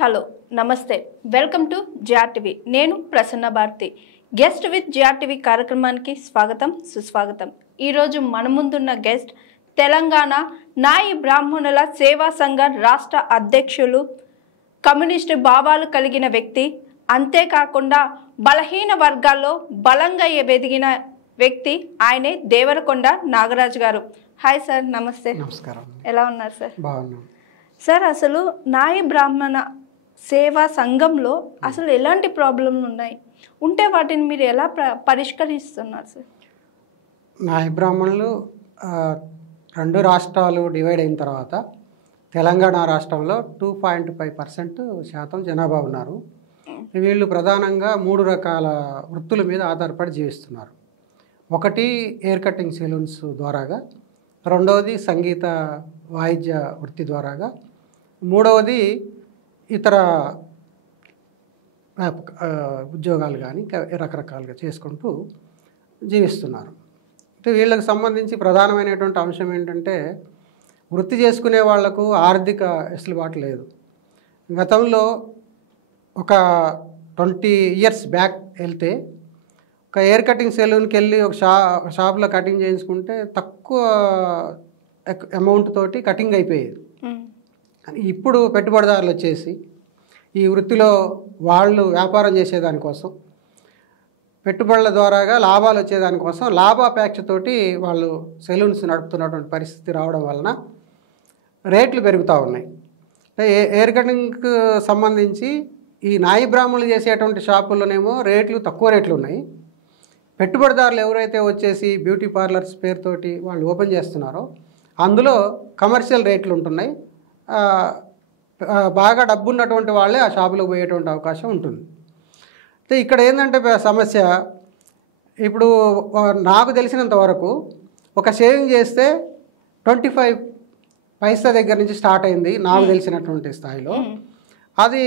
Hello నమస్తే welcome to GRTV నేను Prasanna Bharathi guest with GRTV కార్యక్రమానికి స్వాగతం సుస్వాగతం। ఈరోజు మన ముందున్న గెస్ట్ తెలంగాణ నాయి బ్రాహ్మణుల సేవా సంఘ రాష్ట్ర అధ్యక్షులు కమ్యూనిస్టు భావాలు కలిగిన వ్యక్తి, అంతేకాకుండా బలహీన వర్గాల్లో బలంగా ఎదిగిన వ్యక్తి ఆయనే దేవరకొండ నాగరాజు గారు। హాయ్ సార్, నమస్తే। నమస్కారం। ఎలా ఉన్నారు సార్? బాగున్నాం సార్। అసలు నాయి బ్రాహ్మణ సేవా సంఘంలో అసలు ఎలాంటి ప్రాబ్లంలు ఉన్నాయి, ఉంటే వాటిని మీరు ఎలా పరిష్కరిస్తున్నారు సార్? నాయి బ్రాహ్మణులు రెండు రాష్ట్రాలు డివైడ్ అయిన తర్వాత తెలంగాణ రాష్ట్రంలో 2.5% జనాభా ఉన్నారు। వీళ్ళు ప్రధానంగా 3 రకాల వృత్తుల మీద ఆధారపడి జీవిస్తున్నారు। ఒకటి ఎయిర్ కటింగ్ సెలూన్స్ ద్వారాగా, రెండవది సంగీత వాయిద్య వృత్తి ద్వారాగా, మూడవది ఇతర ఉద్యోగాలు కానీ రకరకాలుగా చేసుకుంటూ జీవిస్తున్నారు। అంటే వీళ్ళకి సంబంధించి ప్రధానమైనటువంటి అంశం ఏంటంటే, వృత్తి చేసుకునే వాళ్లకు ఆర్థిక వెసులుబాటు లేదు। గతంలో ఒక 20 ఇయర్స్ బ్యాక్ వెళ్తే ఒక ఎయిర్ కటింగ్ సెలూన్కి వెళ్ళి ఒక షాప్లో కటింగ్ చేయించుకుంటే తక్కువ అమౌంట్ తోటి కటింగ్ అయిపోయేది। కానీ ఇప్పుడు పెట్టుబడిదారులు వచ్చేసి ఈ వృత్తిలో వాళ్ళు వ్యాపారం చేసేదానికోసం, పెట్టుబడుల ద్వారాగా లాభాలు వచ్చేదానికోసం లాభాపేక్షతోటి వాళ్ళు సెలూన్స్ నడుపుతున్నటువంటి పరిస్థితి రావడం వలన రేట్లు పెరుగుతూ ఉన్నాయి। ఎయిర్ కటింగ్కి సంబంధించి ఈ నాయి బ్రాహ్మణులు చేసేటువంటి షాపుల్లోనేమో తక్కువ రేట్లు ఉన్నాయి। పెట్టుబడిదారులు ఎవరైతే వచ్చేసి బ్యూటీ పార్లర్స్ పేరుతోటి వాళ్ళు ఓపెన్ చేస్తున్నారో అందులో కమర్షియల్ రేట్లు ఉంటున్నాయి। బాగా డబ్బు ఉన్నటువంటి వాళ్ళే ఆ షాపులకు పోయేటువంటి అవకాశం ఉంటుంది। అయితే ఇక్కడ ఏంటంటే సమస్య, ఇప్పుడు నాకు తెలిసినంత వరకు ఒక షేవింగ్ చేస్తే 25 పైసా దగ్గర నుంచి స్టార్ట్ అయింది నాకు తెలిసినటువంటి స్థాయిలో। అది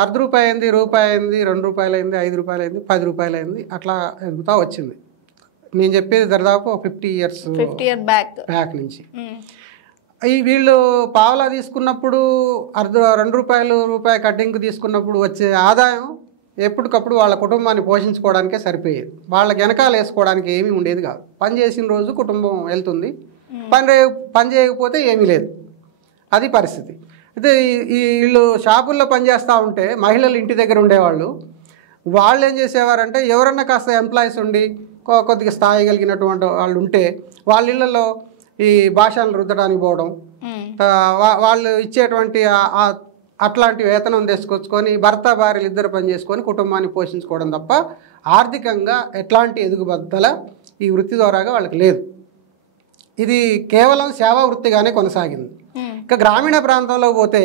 ₹1 అయింది, రూపాయి అయింది, ₹2 అయింది, ₹5 అయింది, ₹10 అయింది, అట్లా ఎదుగుతూ వచ్చింది। నేను చెప్పేది దాదాపు 50 ఇయర్స్ బ్యాక్ నుంచి। వీళ్ళు పావలా తీసుకున్నప్పుడు ₹2 కటింగ్కి తీసుకున్నప్పుడు వచ్చే ఆదాయం ఎప్పటికప్పుడు వాళ్ళ కుటుంబాన్ని పోషించుకోవడానికే సరిపోయేది। వాళ్ళకి వెనకాల వేసుకోవడానికి ఏమీ ఉండేది కాదు। పని చేసిన రోజు కుటుంబం వెళ్తుంది, పని చేయకపోతే ఏమీ లేదు, అది పరిస్థితి। అయితే వీళ్ళు షాపుల్లో పనిచేస్తూ ఉంటే మహిళలు ఇంటి దగ్గర ఉండేవాళ్ళు, వాళ్ళు ఏం చేసేవారంటే ఎవరన్నా కాస్త ఎంప్లాయీస్ ఉండి కొద్దిగా స్థాయి కలిగినటువంటి వాళ్ళు ఉంటే వాళ్ళ ఇళ్లలో ఈ భాషలను రుద్దడానికి పోవడం, వాళ్ళు ఇచ్చేటువంటి అట్లాంటి వేతనం తీసుకొచ్చుకొని భర్త భార్యలు ఇద్దరు పని చేసుకొని కుటుంబాన్ని పోషించుకోవడం తప్ప ఆర్థికంగా ఎట్లాంటి ఎదుగుబద్దల ఈ వృత్తి ద్వారాగా వాళ్ళకి లేదు। ఇది కేవలం సేవా వృత్తిగానే కొనసాగింది। ఇంకా గ్రామీణ ప్రాంతంలో పోతే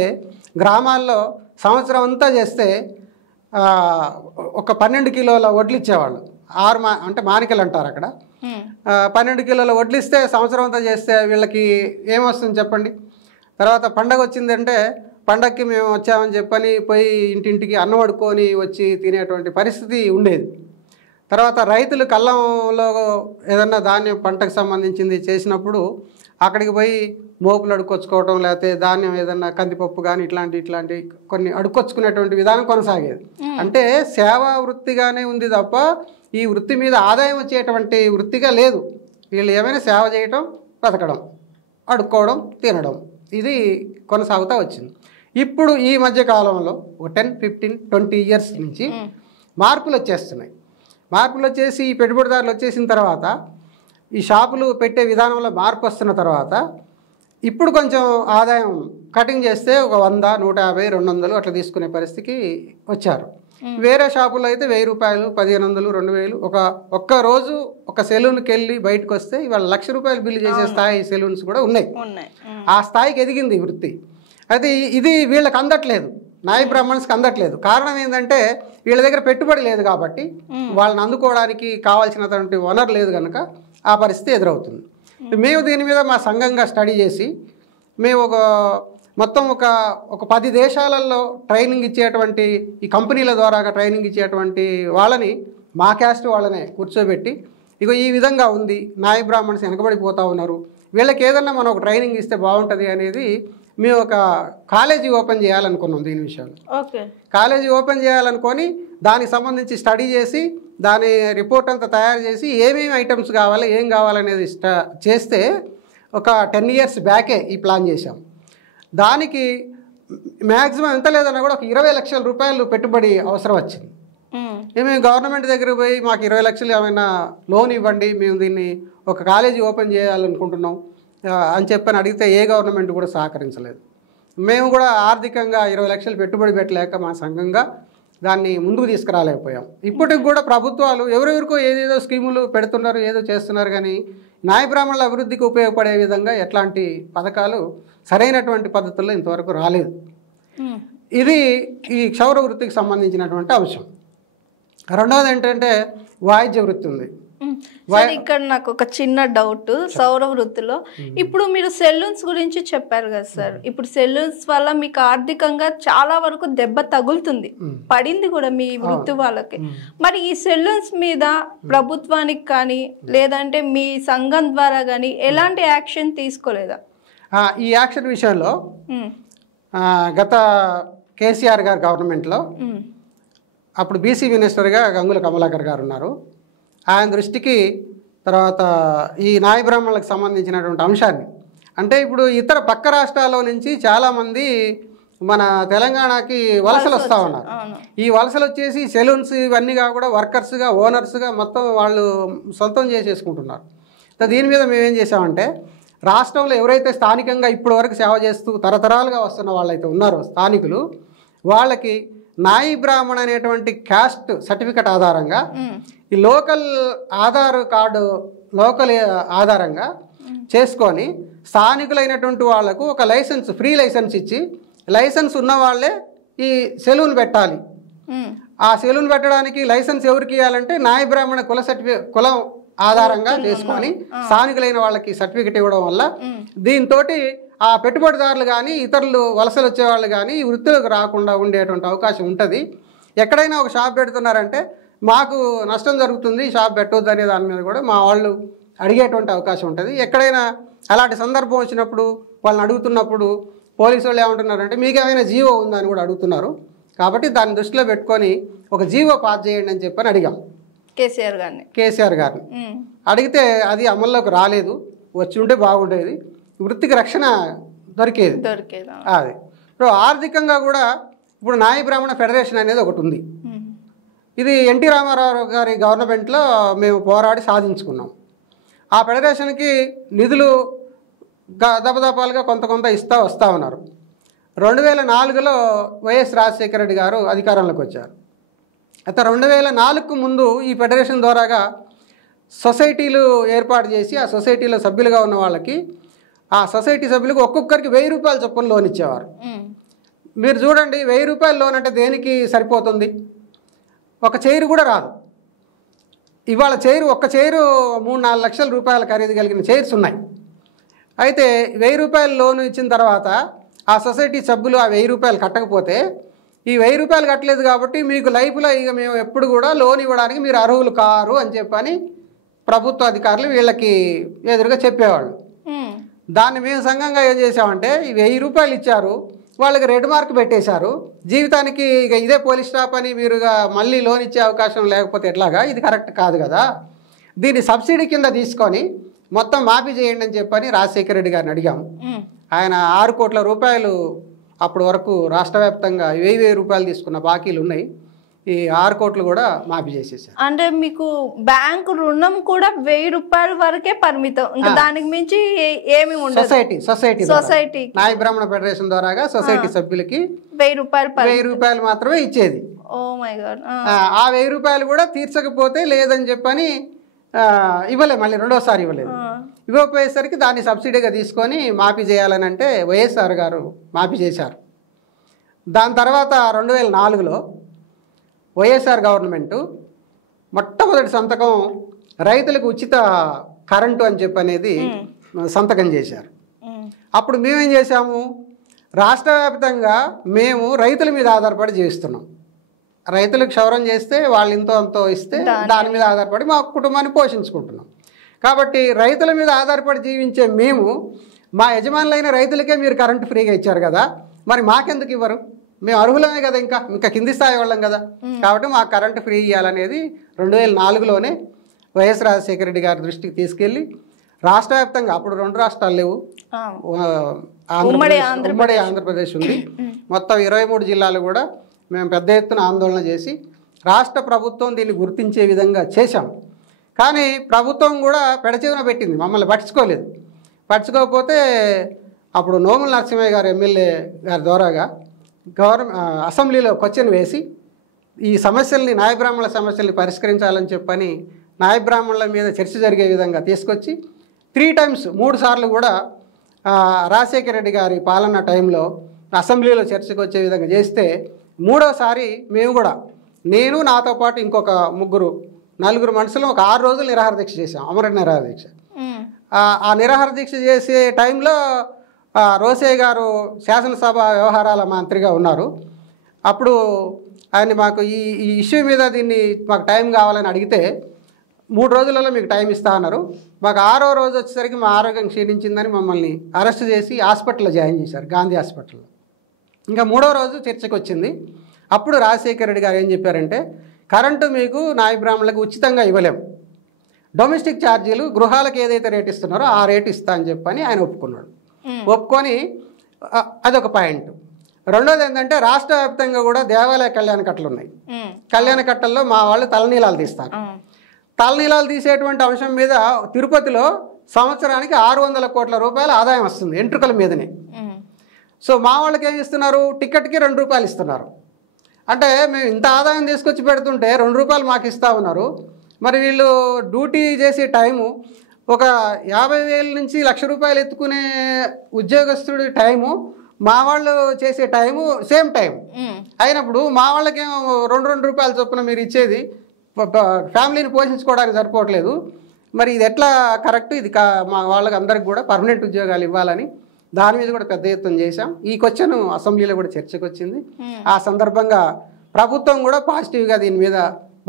గ్రామాల్లో సంవత్సరం అంతా చేస్తే ఒక 12 కిలోల వడ్లు ఇచ్చేవాళ్ళు, అంటే మానికలు అంటారు అక్కడ। 12 కిలోల వడ్లు ఇస్తే సంవత్సరం అంతా చేస్తే వీళ్ళకి ఏమొస్తుంది చెప్పండి? తర్వాత పండగ వచ్చిందంటే పండగకి మేము వచ్చామని చెప్పని పోయి ఇంటింటికి అన్నం వండుకొని వచ్చి తినేటువంటి పరిస్థితి ఉండేది। తర్వాత రైతులు కళ్ళంలో ఏదన్నా ధాన్యం పంటకు సంబంధించింది చేసినప్పుడు అక్కడికి పోయి మోపులు అడుక్కొచ్చుకోవటం, లేకపోతే ధాన్యం ఏదన్నా కందిపప్పు కానీ ఇట్లాంటి కొన్ని అడుక్కొచ్చుకునేటువంటి విధానం కొనసాగేది। అంటే సేవా వృత్తిగానే ఉంది తప్ప ఈ వృత్తి మీద ఆదాయం వచ్చేటువంటి వృత్తిగా లేదు। వీళ్ళు ఏమైనా సేవ చేయటం, బతకడం, అడుక్కోవడం, తినడం, ఇది కొనసాగుతూ వచ్చింది। ఇప్పుడు ఈ మధ్య కాలంలో 10, 15, 20 ఇయర్స్ నుంచి మార్పులు వచ్చేస్తున్నాయి। మార్పులు వచ్చేసి ఈ పెట్టుబడిదారులు వచ్చేసిన తర్వాత ఈ షాపులు పెట్టే విధానంలో మార్పు వస్తున్న తర్వాత ఇప్పుడు కొంచెం ఆదాయం కటింగ్ చేస్తే ఒక 100, 150, 200 అట్లా తీసుకునే పరిస్థితికి వచ్చారు। వేరే షాపుల్లో అయితే ₹1000, ₹1500, ₹2000 ఒక్క రోజు ఒక సెలూన్కి వెళ్ళి బయటకు వస్తే ఇవాళ ₹1,00,000 బిల్లు చేసే స్థాయి సెలూన్స్ కూడా ఉన్నాయి। ఆ స్థాయికి ఎదిగింది ఈ వృత్తి। అయితే ఇది వీళ్ళకి అందట్లేదు, నాయి బ్రాహ్మణ్స్కి అందట్లేదు। కారణం ఏంటంటే వీళ్ళ దగ్గర పెట్టుబడి లేదు కాబట్టి, వాళ్ళని అందుకోవడానికి కావాల్సినటువంటి వనరు లేదు కనుక ఆ పరిస్థితి ఎదురవుతుంది। మేము దీని మీద మా సంఘంగా స్టడీ చేసి మేము మొత్తం ఒక 10 దేశాలలో ట్రైనింగ్ ఇచ్చేటువంటి ఈ కంపెనీల ద్వారా ట్రైనింగ్ ఇచ్చేటువంటి వాళ్ళని మా క్యాస్ట్ వాళ్ళనే కూర్చోబెట్టి, ఇగో ఈ విధంగా ఉంది, నాయి బ్రాహ్మణ్స్ వెనకబడిపోతూ ఉన్నారు, వీళ్ళకి ఏదన్నా మనం ఒక ట్రైనింగ్ ఇస్తే బాగుంటుంది అనేది మేము ఒక కాలేజీ ఓపెన్ చేయాలనుకున్నాం దీని విషయంలో. ఓకే. కాలేజీ ఓపెన్ చేయాలనుకొని దానికి సంబంధించి స్టడీ చేసి దాని రిపోర్ట్ అంతా తయారు చేసి ఏమేమి ఐటమ్స్ కావాలి ఏం కావాలనేది చేస్తే ఒక 10 years బ్యాకే ఈ ప్లాన్ చేశాం. దానికి మ్యాక్సిమం ఎంత లేదన్నా కూడా ఒక 20 లక్షల రూపాయలు పెట్టుబడి అవసరం వచ్చింది. మేము గవర్నమెంట్ దగ్గర పోయి మాకు 20 లక్షలు ఏమైనా లోన్ ఇవ్వండి, మేము దీన్ని ఒక కాలేజీ ఓపెన్ చేయాలనుకుంటున్నాం అని చెప్పని అడిగితే ఏ గవర్నమెంట్ కూడా సహకరించలేదు. మేము కూడా ఆర్థికంగా 20 లక్షలు పెట్టుబడి పెట్టలేక మా సంఘంగా దాన్ని ముందుకు తీసుకురాలేకపోయాం. ఇప్పటికి కూడా ప్రభుత్వాలు ఎవరెవరికో ఏదేదో స్కీములు పెడుతున్నారు, ఏదో చేస్తున్నారు, కానీ నాయ బ్రాహ్మణుల అభివృద్ధికి ఉపయోగపడే విధంగా ఎట్లాంటి పథకాలు సరైనటువంటి పద్ధతుల్లో ఇంతవరకు రాలేదు. ఇది ఈ క్షౌర వృత్తికి సంబంధించినటువంటి అంశం. రెండవది ఏంటంటే వాయిద్య వృత్తి ఉంది. సార్, ఇక్కడ నాకు ఒక చిన్న డౌట్. సౌర వృత్తిలో ఇప్పుడు మీరు సెలూన్స్ గురించి చెప్పారు కదా సార్, ఇప్పుడు సెలూన్స్ వల్ల మీకు ఆర్థికంగా చాలా వరకు దెబ్బ తగులుతుంది, పడింది కూడా మీ వృత్తి వాళ్ళకి. మరి ఈ సెలూన్స్ మీద ప్రభుత్వానికి కానీ లేదంటే మీ సంఘం ద్వారా కానీ ఎలాంటి యాక్షన్ తీసుకోలేదా? ఈ యాక్షన్ విషయంలో గత కేసీఆర్ గారు గవర్నమెంట్లో అప్పుడు బీసీ మినిస్టర్గా గంగుల కమలాకర్ గారు ఉన్నారు. ఆయన దృష్టికి తర్వాత ఈ నాయ బ్రాహ్మణులకు సంబంధించినటువంటి అంశాన్ని, అంటే ఇప్పుడు ఇతర పక్క రాష్ట్రాల్లో నుంచి చాలామంది మన తెలంగాణకి వలసలు వస్తూ ఉన్నారు. ఈ వలసలు వచ్చేసి సెలూన్స్ ఇవన్నీ కూడా వర్కర్స్గా ఓనర్స్గా మొత్తం వాళ్ళు సొంతం చేసేసుకుంటున్నారు. దీని మీద మేమేం చేసామంటే రాష్ట్రంలో ఎవరైతే స్థానికంగా ఇప్పటి వరకు సేవ చేస్తూ తరతరాలుగా వస్తున్న వాళ్ళైతే ఉన్నారో స్థానికులు, వాళ్ళకి నాయి బ్రాహ్మణ అనేటువంటి క్యాస్ట్ సర్టిఫికెట్ ఆధారంగా ఈ లోకల్ ఆధార్ కార్డు లోకల్ ఆధారంగా చేసుకొని స్థానికులైనటువంటి వాళ్లకు ఒక లైసెన్స్, ఫ్రీ లైసెన్స్ ఇచ్చి, లైసెన్స్ ఉన్న వాళ్ళే ఈ సెలూన్ పెట్టాలి. ఆ సెలూన్ పెట్టడానికి లైసెన్స్ ఎవరికి ఇవ్వాలంటే నాయ బ్రాహ్మణ కులం ఆధారంగా చేసుకొని స్థానికులైన వాళ్ళకి సర్టిఫికెట్ ఇవ్వడం వల్ల దీంతో ఆ పెట్టుబడిదారులు కానీ ఇతరులు వలసలు వచ్చేవాళ్ళు కానీ ఈ వృత్తులకు రాకుండా ఉండేటువంటి అవకాశం ఉంటుంది. ఎక్కడైనా ఒక షాప్ పెడుతున్నారంటే మాకు నష్టం జరుగుతుంది, షాప్ పెట్టొద్దు అనే దాని మీద కూడా మా వాళ్ళు అడిగేటువంటి అవకాశం ఉంటుంది. ఎక్కడైనా అలాంటి సందర్భం వచ్చినప్పుడు వాళ్ళని అడుగుతున్నప్పుడు పోలీసు వాళ్ళు ఏమంటున్నారంటే మీకు ఏమైనా జీవో ఉందని కూడా అడుగుతున్నారు. కాబట్టి దాన్ని దృష్టిలో పెట్టుకొని ఒక జీవో పాస్ చేయండి అని చెప్పని అడిగాం కేసీఆర్ గారిని. అడిగితే అది అమల్లోకి రాలేదు, వచ్చి ఉంటే బాగుండేది, వృత్తికి రక్షణ దొరికేది. అది ఇప్పుడు ఆర్థికంగా కూడా ఇప్పుడు నాయ బ్రాహ్మణ ఫెడరేషన్ అనేది ఒకటి ఉంది. ఇది ఎన్టీ రామారావు గారి గవర్నమెంట్లో మేము పోరాడి సాధించుకున్నాం. ఆ ఫెడరేషన్కి నిధులు దపదపాలుగా కొంత వస్తూ ఉన్నారు. 2004లో వైఎస్ రాజశేఖర రెడ్డి గారు అధికారంలోకి వచ్చారు. అయితే 2004కు ముందు ఈ ఫెడరేషన్ ద్వారాగా సొసైటీలు ఏర్పాటు చేసి ఆ సొసైటీలో సభ్యులుగా ఉన్న వాళ్ళకి ఆ సొసైటీ సభ్యులకు ఒక్కొక్కరికి 1000 రూపాయల చొప్పున లోన్ ఇచ్చేవారు. మీరు చూడండి, 1000 రూపాయల లోన్ అంటే దేనికి సరిపోతుంది? ఒక చైరు కూడా రాదు. ఇవాళ ఒక్క చైరు 3-4 లక్షల రూపాయల ఖరీదు కలిగిన చైర్స్ ఉన్నాయి. అయితే 1000 రూపాయల లోన్ ఇచ్చిన తర్వాత ఆ సొసైటీ సభ్యులు ఆ 1000 రూపాయలు కట్టకపోతే, ఈ 1000 రూపాయలు కట్టలేదు కాబట్టి మీకు లైఫ్లో ఇక మేము ఎప్పుడు కూడా లోన్ ఇవ్వడానికి మీరు అర్హులు కారు అని చెప్పని ప్రభుత్వ అధికారులు వీళ్ళకి ఎదురుగా చెప్పేవాళ్ళు. దాన్ని మేము సంఘంగా ఏం చేసామంటే ఈ 1000 రూపాయలు ఇచ్చారు, వాళ్ళకి రెడ్ మార్క్ పెట్టేశారు, జీవితానికి ఇక ఇదే పోలీస్ స్టాప్ అని మీరుగా మళ్ళీ లోన్ ఇచ్చే అవకాశం లేకపోతే ఎట్లాగా, ఇది కరెక్ట్ కాదు కదా, దీన్ని సబ్సిడీ కింద తీసుకొని మొత్తం మాఫీ చేయండి అని చెప్పని రాజశేఖర రెడ్డి గారిని అడిగాము. ఆయన 6 కోట్ల రూపాయలు అప్పటి వరకు రాష్ట్ర వ్యాప్తంగా 1000 రూపాయలు తీసుకున్న బాకీలు ఉన్నాయి. ఈ 6 కోట్లు కూడా మాఫీ చేసేసారు. అంటే మీకు బ్యాంకు రుణం కూడా 1000 రూపాయల వరకే పరిమితం, ఇంకా దానికి మించి ఏమి ఉండదు. సొసైటీ నాయ బ్రాహ్మణ ఫెడరేషన్ ద్వారాగా సొసైటీ సభ్యులకి 1000 రూపాయలు మాత్రమే ఇచ్చేది. Oh my God. ఆ 1000 రూపాయలు కూడా తీర్చకపోతే లేదని చెప్పని ఇవ్వలేదు, మళ్ళీ రెండోసారి ఇవ్వలేదు. ఇవ్వకపోయేసరికి దాన్ని సబ్సిడీగా తీసుకొని మాఫీ చేయాలని అంటే వైఎస్ఆర్ గారు మాఫీ చేశారు. దాని తర్వాత 2004లో వైఎస్ఆర్ గవర్నమెంటు మొట్టమొదటి సంతకం రైతులకు ఉచిత కరెంటు అని చెప్పనేది సంతకం చేశారు. అప్పుడు మేమేం చేశాము, రాష్ట్ర వ్యాప్తంగా మేము రైతుల మీద ఆధారపడి జీవిస్తున్నాం. రైతులకు క్షౌరం చేస్తే వాళ్ళు ఇంతో అంతో ఇస్తే దాని మీద ఆధారపడి మా కుటుంబాన్ని పోషించుకుంటున్నాం. కాబట్టి రైతుల మీద ఆధారపడి జీవించే మేము మా యజమానులైన రైతులకే మీరు కరెంటు ఫ్రీగా ఇచ్చారు కదా, మరి మాకెందుకు ఇవ్వరు? మేము అర్హులమే కదా, ఇంకా కింది స్థాయి వాళ్ళం కదా. కాబట్టి మాకు కరెంటు ఫ్రీ ఇవ్వాలనేది 2004లోనే వైఎస్ రాజశేఖర రెడ్డి గారి దృష్టికి తీసుకెళ్ళి రాష్ట్ర వ్యాప్తంగా, అప్పుడు 2 రాష్ట్రాలు లేవు, ఉమ్మడి ఆంధ్రప్రదేశ్ ఉంది, మొత్తం 23 జిల్లాలు కూడా మేము పెద్ద ఎత్తున ఆందోళన చేసి రాష్ట్ర ప్రభుత్వం దీన్ని గుర్తించే విధంగా చేశాం. కానీ ప్రభుత్వం కూడా పెడచెవిన పెట్టింది, మమ్మల్ని పట్టించుకోలేదు. పట్టించుకోకపోతే అప్పుడు నోముల నరసింహయ్య గారు ఎమ్మెల్యే గారి ద్వారాగా అసెంబ్లీలో క్వశ్చన్ వేసి ఈ సమస్యల్ని, నాయ బ్రాహ్మణుల సమస్యల్ని పరిష్కరించాలని చెప్పని నాయ బ్రాహ్మణుల మీద చర్చ జరిగే విధంగా తీసుకొచ్చి 3 times 3 సార్లు కూడా రాజశేఖర రెడ్డి గారి పాలన టైంలో అసెంబ్లీలో చర్చకు వచ్చే విధంగా చేస్తే, 3వసారి మేము కూడా, నేను నాతో పాటు ఇంకొక 4 మనుషులు ఒక 6 రోజులు నిరాహార దీక్ష చేసాం, అమర నిరాహార దీక్ష. ఆ నిరాహార దీక్ష చేసే టైంలో రోసయ్య గారు శాసనసభ వ్యవహారాల మంత్రిగా ఉన్నారు. అప్పుడు ఆయన మాకు ఈ ఇష్యూ మీద దీన్ని మాకు టైం కావాలని అడిగితే 3 రోజులలో మీకు టైం ఇస్తా అన్నారు. మాకు 6వ రోజు వచ్చేసరికి మా ఆరోగ్యం క్షీణించిందని మమ్మల్ని అరెస్ట్ చేసి హాస్పిటల్లో జాయిన్ చేశారు, గాంధీ హాస్పిటల్లో. ఇంకా 3వ రోజు చర్చకు వచ్చింది. అప్పుడు రాజశేఖర రెడ్డి గారు ఏం చెప్పారంటే, కరెంటు మీకు నాయ బ్రాహ్మణులకు ఉచితంగా ఇవ్వలేము, డొమెస్టిక్ ఛార్జీలు గృహాలకు ఏదైతే రేటు ఇస్తున్నారో ఆ రేటు ఇస్తా అని చెప్పని ఆయన ఒప్పుకున్నాడు. ఒప్పుకొని అదొక పాయింట్. రెండోది ఏంటంటే, రాష్ట్ర వ్యాప్తంగా కూడా దేవాలయ కళ్యాణ కట్టలు ఉన్నాయి. కళ్యాణ కట్టల్లో మా వాళ్ళు తలనీలాలు తీస్తారు. తలనీలాలు తీసేటువంటి అంశం మీద తిరుపతిలో సంవత్సరానికి 600 కోట్ల రూపాయల ఆదాయం వస్తుంది ఎంట్రుకల మీదనే. సో మా వాళ్ళకి ఏం ఇస్తున్నారు, టికెట్కి 2 రూపాయలు ఇస్తున్నారు. అంటే మేము ఇంత ఆదాయం తీసుకొచ్చి పెడుతుంటే 2 రూపాయలు మాకు ఇస్తూ ఉన్నారు. మరి వీళ్ళు డ్యూటీ చేసే టైము ఒక 50,000 నుంచి 1,00,000 రూపాయలు ఎత్తుకునే ఉద్యోగస్తుడి టైము, మా వాళ్ళు చేసే టైము సేమ్ టైం అయినప్పుడు మా వాళ్ళకేమో 2 రూపాయల చొప్పున మీరు ఇచ్చేది ఫ్యామిలీని పోషించుకోవడానికి సరిపోవట్లేదు. మరి ఇది ఎట్లా కరెక్ట్? ఇది మా వాళ్ళకి అందరికి కూడా పర్మనెంట్ ఉద్యోగాలు ఇవ్వాలని దాని మీద కూడా పెద్ద ఎత్తున చేశాం. ఈ క్వశ్చన్ అసెంబ్లీలో కూడా చర్చకు వచ్చింది. ఆ సందర్భంగా ప్రభుత్వం కూడా పాజిటివ్గా దీని మీద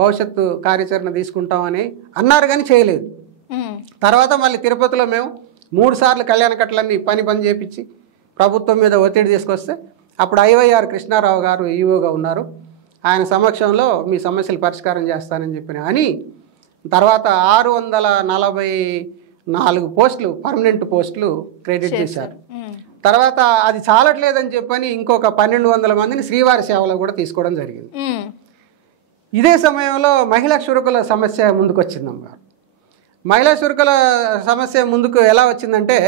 భవిష్యత్తు కార్యాచరణ తీసుకుంటామని అన్నారు, కానీ చేయలేదు. తర్వాత మళ్ళీ తిరుపతిలో మేము 3 సార్లు కళ్యాణ కట్టలన్నీ పని చేపించి ప్రభుత్వం మీద ఒత్తిడి తీసుకొస్తే, అప్పుడు IYR కృష్ణారావు గారు ఈఓగా ఉన్నారు, ఆయన సమక్షంలో మీ సమస్యలు పరిష్కారం చేస్తానని చెప్పిన అని తర్వాత 644 పోస్టులు పర్మనెంట్ పోస్టులు క్రెడిట్ చేశారు. తర్వాత అది చాలట్లేదని చెప్పని ఇంకొక 1,200 మందిని శ్రీవారి సేవలో కూడా తీసుకోవడం జరిగింది. ఇదే సమయంలో మహిళా క్షురకుల సమస్య ముందుకు వచ్చిందమ్మ. మహిళా క్షురకుల సమస్య ముందుకు ఎలా వచ్చిందంటే,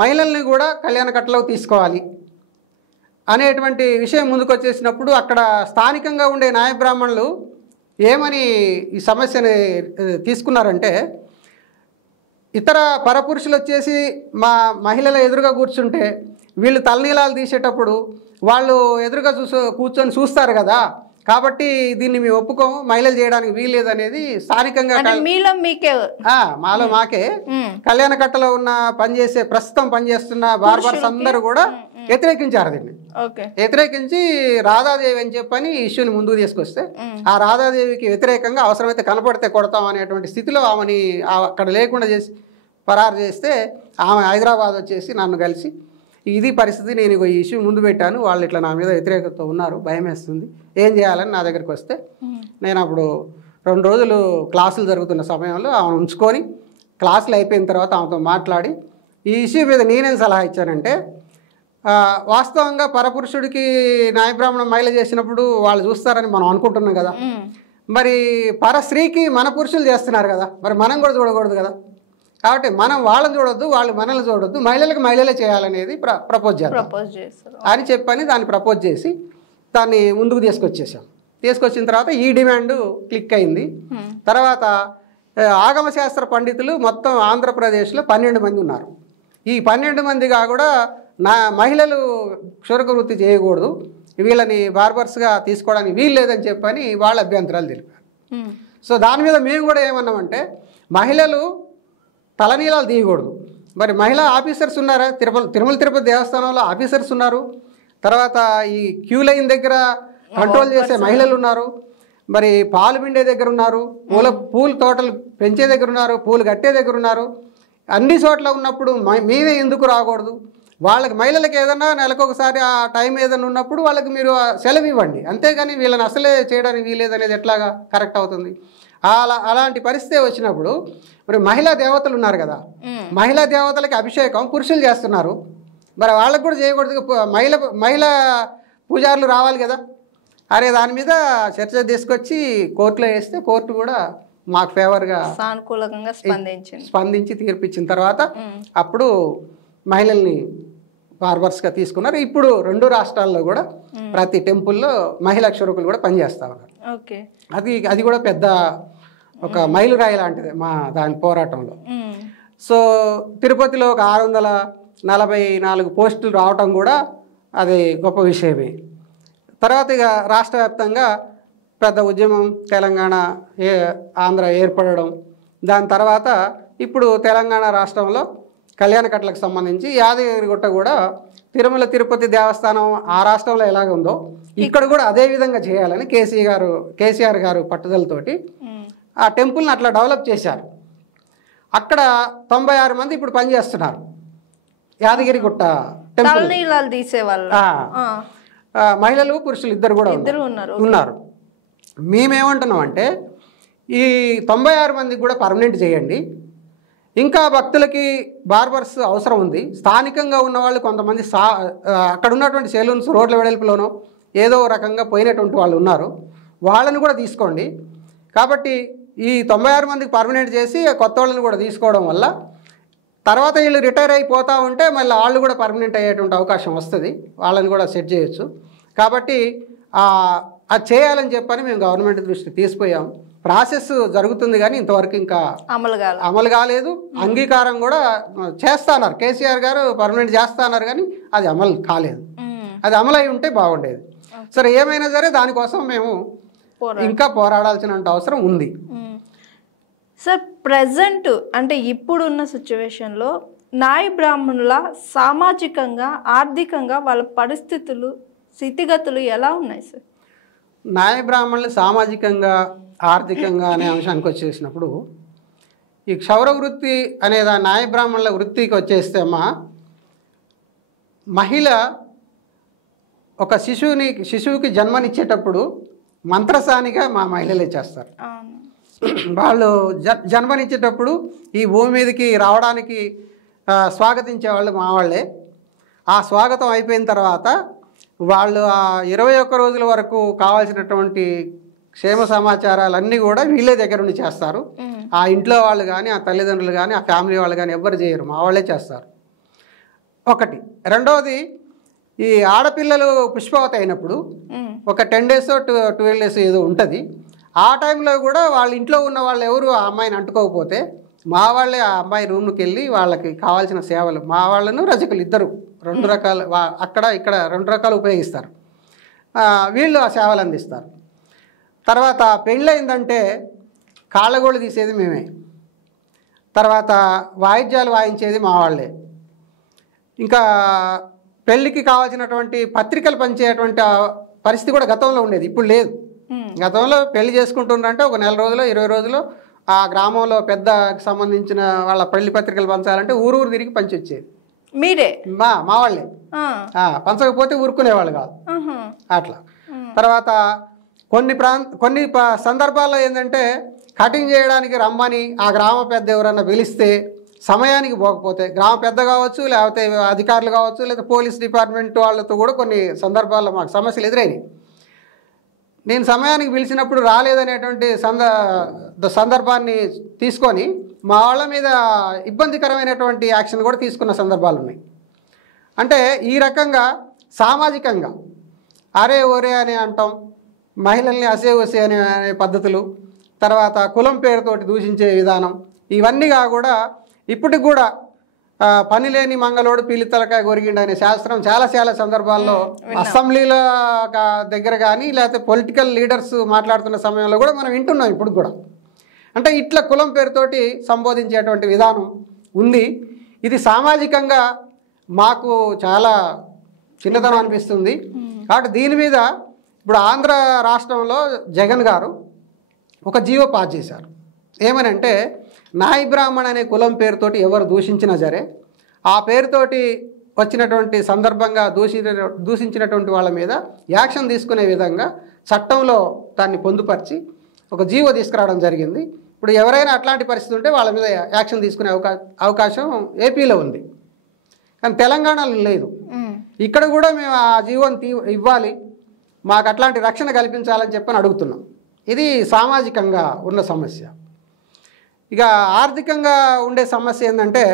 మహిళల్ని కూడా కళ్యాణ కట్టలో తీసుకోవాలి అనేటువంటి విషయం ముందుకు వచ్చేసినప్పుడు అక్కడ స్థానికంగా ఉండే నాయ బ్రాహ్మణులు ఏమని ఈ సమస్యని తీసుకున్నారంటే, ఇతర పరపురుషులు వచ్చేసి మా మహిళల ఎదురుగా కూర్చుంటే వీళ్ళు తలనీలాలు తీసేటప్పుడు వాళ్ళు ఎదురుగా కూర్చొని చూస్తారు కదా, కాబట్టి దీన్ని మేము ఒప్పుకోము, మహిళలు చేయడానికి వీల్లేదు అనేది స్థానికంగా మాలో మాకే కళ్యాణ కట్టలో ఉన్న ప్రస్తుతం పనిచేస్తున్న బార్బర్స్ అందరూ కూడా వ్యతిరేకించారు. దీన్ని వ్యతిరేకించి రాధాదేవి అని చెప్పని ఇష్యూని ముందుకు తీసుకొస్తే, ఆ రాధాదేవికి వ్యతిరేకంగా అవసరమైతే కనపడితే కొడతాం అనేటువంటి స్థితిలో ఆమెని అక్కడ లేకుండా చేసి పరారు చేస్తే, ఆమె హైదరాబాద్ వచ్చేసి నన్ను కలిసి ఇది పరిస్థితి, నేను ఈ ఇష్యూ ముందు పెట్టాను, వాళ్ళు ఇట్లా నా మీద వ్యతిరేకత ఉన్నారు, భయం వేస్తుంది, ఏం చేయాలని నా దగ్గరికి వస్తే, నేను అప్పుడు 2 రోజులు క్లాసులు జరుగుతున్న సమయంలో ఆమెను ఉంచుకొని క్లాసులు అయిపోయిన తర్వాత ఆమెతో మాట్లాడి ఈ ఇష్యూ మీద నేనేం సలహా ఇచ్చానంటే, వాస్తవంగా పరపురుషుడికి న్యాయబ్రాహ్మణ మహిళ చేసినప్పుడు వాళ్ళు చూస్తారని మనం అనుకుంటున్నాం కదా, మరి పరస్త్రీకి మన పురుషులు చేస్తున్నారు కదా, మరి మనం కూడా చూడకూడదు కదా, కాబట్టి మనం వాళ్ళని చూడొద్దు, వాళ్ళు మనల్ని చూడొద్దు, మహిళలకు మహిళలే చేయాలనేది ప్రపోజ్ చేస్తారు అని చెప్పని దాన్ని ప్రపోజ్ చేసి దాన్ని ముందుకు తీసుకొచ్చిన తర్వాత ఈ డిమాండ్ క్లిక్ అయింది. తర్వాత ఆగమశాస్త్ర పండితులు మొత్తం ఆంధ్రప్రదేశ్లో 12 మంది ఉన్నారు. ఈ 12 మందిగా కూడా మహిళలు క్షురక వృత్తి చేయకూడదు, వీళ్ళని బార్బర్స్గా తీసుకోవడానికి వీలు లేదని చెప్పని వాళ్ళ అభ్యంతరాలు తెలిపారు. సో దాని మీద మేము కూడా ఏమన్నామంటే, మహిళలు తలనీలాలు తీయకూడదు, మరి మహిళా ఆఫీసర్స్ ఉన్నారా, తిరుమల తిరుపతి దేవస్థానంలో ఆఫీసర్స్ ఉన్నారు, తర్వాత ఈ క్యూ లైన్ దగ్గర కంట్రోల్ చేసే మహిళలు ఉన్నారు, మరి పాలు పిండే దగ్గర ఉన్నారు, పూల తోటలు పెంచే దగ్గర ఉన్నారు, పూలు కట్టే దగ్గర ఉన్నారు, అన్ని చోట్ల ఉన్నప్పుడు మేమే ఎందుకు రాకూడదు? వాళ్ళకి మహిళలకు ఏదన్నా నెలకొకసారి ఆ టైం ఏదైనా ఉన్నప్పుడు వాళ్ళకి మీరు సెలవు ఇవ్వండి, అంతేగాని వీళ్ళని అసలే చేయడానికి వీలేదనేది ఎట్లాగా కరెక్ట్ అవుతుంది? అలాంటి పరిస్థితి వచ్చినప్పుడు మరి మహిళా దేవతలు ఉన్నారు కదా, మహిళా దేవతలకి అభిషేకం పురుషులు చేస్తున్నారు, మరి వాళ్ళకు కూడా చేయకూడదు? మహిళా పూజారులు రావాలి కదా. అరే దాని మీద చర్చ తీసుకొచ్చి కోర్టులో వేస్తే కోర్టు కూడా మాకు ఫేవర్గా సానుకూలంగా స్పందించి తీర్పిచ్చిన తర్వాత అప్పుడు మహిళల్ని బార్బర్స్గా తీసుకున్నారు. ఇప్పుడు 2 రాష్ట్రాల్లో కూడా ప్రతి టెంపుల్లో మహిళా క్షురకులు కూడా పనిచేస్తూ ఉన్నారు. అది కూడా పెద్ద ఒక మైలురాయి లాంటిది దాని పోరాటంలో. సో తిరుపతిలో ఒక 644 పోస్టులు రావటం కూడా అది గొప్ప విషయమే. తర్వాత ఇక రాష్ట్ర వ్యాప్తంగా పెద్ద ఉద్యమం తెలంగాణ ఆంధ్ర ఏర్పడడం, దాని తర్వాత ఇప్పుడు తెలంగాణ రాష్ట్రంలో కళ్యాణకట్లకు సంబంధించి యాదగిరిగుట్ట కూడా తిరుమల తిరుపతి దేవస్థానం ఆ రాష్ట్రంలో ఎలాగ ఉందో ఇక్కడ కూడా అదే విధంగా చేయాలని కేసీఆర్ గారు పట్టుదలతోటి ఆ టెంపుల్ని అట్లా డెవలప్ చేశారు. అక్కడ 96 మంది ఇప్పుడు పనిచేస్తున్నారు యాదగిరిగుట్ట టెంపుల్. మహిళలు పురుషులు ఇద్దరు కూడా ఉన్నారు. మేమేమంటున్నాం అంటే ఈ 96 మందికి కూడా పర్మనెంట్ చేయండి. ఇంకా భక్తులకి బార్బర్స్ అవసరం ఉంది. స్థానికంగా ఉన్నవాళ్ళు కొంతమంది అక్కడ ఉన్నటువంటి సెలూన్స్ రోడ్ల వెడల్పులోనో ఏదో రకంగా పోయినటువంటి వాళ్ళు ఉన్నారు, వాళ్ళని కూడా తీసుకోండి. కాబట్టి ఈ 96 మందికి పర్మనెంట్ చేసి కొత్త వాళ్ళని కూడా తీసుకోవడం వల్ల తర్వాత వీళ్ళు రిటైర్ అయిపోతూ ఉంటే మళ్ళీ వాళ్ళు కూడా పర్మనెంట్ అయ్యేటువంటి అవకాశం వస్తుంది, వాళ్ళని కూడా సెట్ చేయొచ్చు. కాబట్టి అది చేయాలని చెప్పని మేము గవర్నమెంట్ దృష్టికి తీసుకుపోయాం. ప్రాసెస్ జరుగుతుంది కానీ ఇంతవరకు ఇంకా అమలు కాలేదు. అంగీకారం కూడా చేస్తున్నారు, కేసీఆర్ గారు పర్మనెంట్ చేస్తున్నారు కానీ అది అమలు కాలేదు. అది అమలు అయి ఉంటే బాగుండేది. సరే ఏమైనా సరే దానికోసం మేము ఇంకా పోరాడాల్సిన అవసరం ఉంది. సార్ ప్రజెంట్ అంటే ఇప్పుడున్న సిచ్యువేషన్లో నాయి బ్రాహ్మణుల సామాజికంగా ఆర్థికంగా వాళ్ళ పరిస్థితులు స్థితిగతులు ఎలా ఉన్నాయి సార్? నాయ బ్రాహ్మణులు సామాజికంగా ఆర్థికంగా అనే అంశానికి వచ్చేసినప్పుడు ఈ క్షౌర వృత్తి అనేది ఆ నాయ బ్రాహ్మణుల వృత్తికి వచ్చేస్తే మహిళ ఒక శిశువుకి జన్మనిచ్చేటప్పుడు మంత్రసానిగా మా మహిళలే చేస్తారు. వాళ్ళు జన్మనిచ్చేటప్పుడు ఈ భూమి మీదకి రావడానికి స్వాగతించే వాళ్ళు మా వాళ్ళే. ఆ స్వాగతం అయిపోయిన తర్వాత వాళ్ళు ఆ 21 రోజుల వరకు కావాల్సినటువంటి క్షేమ సమాచారాలన్నీ కూడా వీళ్ళే దగ్గర ఉండి చేస్తారు. ఆ ఇంట్లో వాళ్ళు కానీ ఆ తల్లిదండ్రులు కానీ ఆ ఫ్యామిలీ వాళ్ళు కానీ ఎవ్వరు చేయరు, మా వాళ్ళే చేస్తారు. ఒకటి. రెండవది, ఈ ఆడపిల్లలు పుష్పవతి అయినప్పుడు ఒక 10 days 12 days ఏదో ఉంటుంది. ఆ టైంలో కూడా వాళ్ళ ఇంట్లో ఉన్న వాళ్ళు ఎవరు ఆ అమ్మాయిని అంటుకోకపోతే మా వాళ్ళే ఆ అమ్మాయి రూమ్కి వెళ్ళి వాళ్ళకి కావాల్సిన సేవలు, మా వాళ్ళను రజకులు ఇద్దరు 2 రకాలు అక్కడ ఇక్కడ 2 రకాలు ఉపయోగిస్తారు, వీళ్ళు ఆ సేవలు అందిస్తారు. తర్వాత పెళ్ళయిందంటే కాళ్ళగోళ్ళు తీసేది మేమే, తర్వాత వాయిద్యాలు వాయించేది మా వాళ్ళే. ఇంకా పెళ్ళికి కావాల్సినటువంటి పత్రికలు పంచేటువంటి పరిస్థితి కూడా గతంలో ఉండేది, ఇప్పుడు లేదు. గతంలో పెళ్లి చేసుకుంటున్నారంటే ఒక 4 రోజులు 20 రోజులు ఆ గ్రామంలో పెద్దకి సంబంధించిన వాళ్ళ పెళ్లి పత్రికలు పంచాలంటే ఊరు తిరిగి పంచి వచ్చేది మీరే, మా వాళ్ళే. పంచకపోతే ఊరుకునేవాళ్ళు కాదు అట్లా. తర్వాత కొన్ని సందర్భాల్లో ఏంటంటే కటింగ్ చేయడానికి రమ్మని ఆ గ్రామ పెద్ద ఎవరన్నా పిలిస్తే సమయానికి పోకపోతే, గ్రామ పెద్ద కావచ్చు లేకపోతే అధికారులు కావచ్చు లేదా పోలీస్ డిపార్ట్మెంట్ వాళ్ళతో కూడా కొన్ని సందర్భాల్లో మాకు సమస్యలు ఎదురైనాయి. నేను సమయానికి పిలిచినప్పుడు రాలేదనేటువంటి సందర్భాన్ని తీసుకొని మా వాళ్ళ మీద ఇబ్బందికరమైనటువంటి యాక్షన్ కూడా తీసుకున్న సందర్భాలు ఉన్నాయి. అంటే ఈ రకంగా సామాజికంగా అరే ఒరే అని అంటాం, మహిళల్ని అసే ఒసే అనే పద్ధతులు, తర్వాత కులం పేరుతోటి దూషించే విధానం, ఇవన్నీగా కూడా ఇప్పటికి కూడా పని లేని మంగళోడు పీలి తలకాయ గొరిగిండు అనే శాస్త్రం చాలా సందర్భాల్లో అసెంబ్లీల దగ్గర కానీ లేకపోతే పొలిటికల్ లీడర్స్ మాట్లాడుతున్న సమయంలో కూడా మనం వింటున్నాం ఇప్పుడు కూడా. అంటే ఇట్లా కులం పేరుతోటి సంబోధించేటువంటి విధానం ఉంది. ఇది సామాజికంగా మాకు చాలా చిన్నతనం అనిపిస్తుంది. కాబట్టి దీని మీద ఇప్పుడు ఆంధ్ర రాష్ట్రంలో జగన్ గారు ఒక జీవో పాస్ చేశారు. ఏమనంటే నాయి బ్రాహ్మణ్ అనే కులం పేరుతోటి ఎవరు దూషించినా సరే ఆ పేరుతోటి వచ్చినటువంటి సందర్భంగా దూషించినటువంటి వాళ్ళ మీద యాక్షన్ తీసుకునే విధంగా చట్టంలో దాన్ని పొందుపరిచి ఒక జీవో తీసుకురావడం జరిగింది. ఇప్పుడు ఎవరైనా అట్లాంటి పరిస్థితి ఉంటే వాళ్ళ మీద యాక్షన్ తీసుకునే అవకాశం ఏపీలో ఉంది, కానీ తెలంగాణలో లేదు. ఇక్కడ కూడా మేము ఆ జీవోని ఇవ్వాలి, మాకు అట్లాంటి రక్షణ కల్పించాలని చెప్పని అడుగుతున్నాం. ఇది సామాజికంగా ఉన్న సమస్య. ఇక ఆర్థికంగా ఉండే సమస్య ఏంటంటే,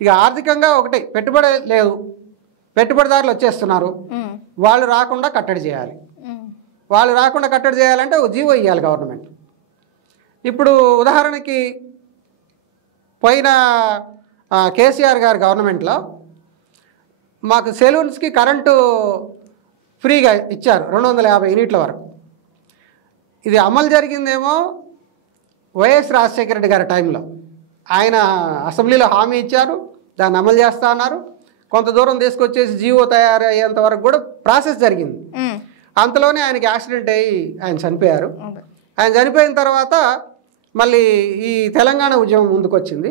ఇక ఆర్థికంగా ఒకటి పెట్టుబడి లేదు, పెట్టుబడిదారులు వచ్చేస్తున్నారు, వాళ్ళు రాకుండా కట్టడి చేయాలి. వాళ్ళు రాకుండా కట్టడి చేయాలంటే ఒక జీవో ఇవ్వాలి గవర్నమెంట్. ఇప్పుడు ఉదాహరణకి పోయిన కేసీఆర్ గారి గవర్నమెంట్లో మాకు సెలూన్స్కి కరెంటు ఫ్రీగా ఇచ్చారు 250 యూనిట్ల వరకు. ఇది అమలు జరిగిందేమో వైఎస్ రాజశేఖర రెడ్డి గారి టైంలో. ఆయన అసెంబ్లీలో హామీ ఇచ్చారు, దాన్ని అమలు చేస్తా అన్నారు. కొంత దూరం తీసుకొచ్చేసి జీవో తయారయ్యేంత వరకు కూడా ప్రాసెస్ జరిగింది. అంతలోనే ఆయనకి యాక్సిడెంట్ అయ్యి ఆయన చనిపోయారు. ఆయన చనిపోయిన తర్వాత మళ్ళీ ఈ తెలంగాణ ఉద్యమం ముందుకు వచ్చింది.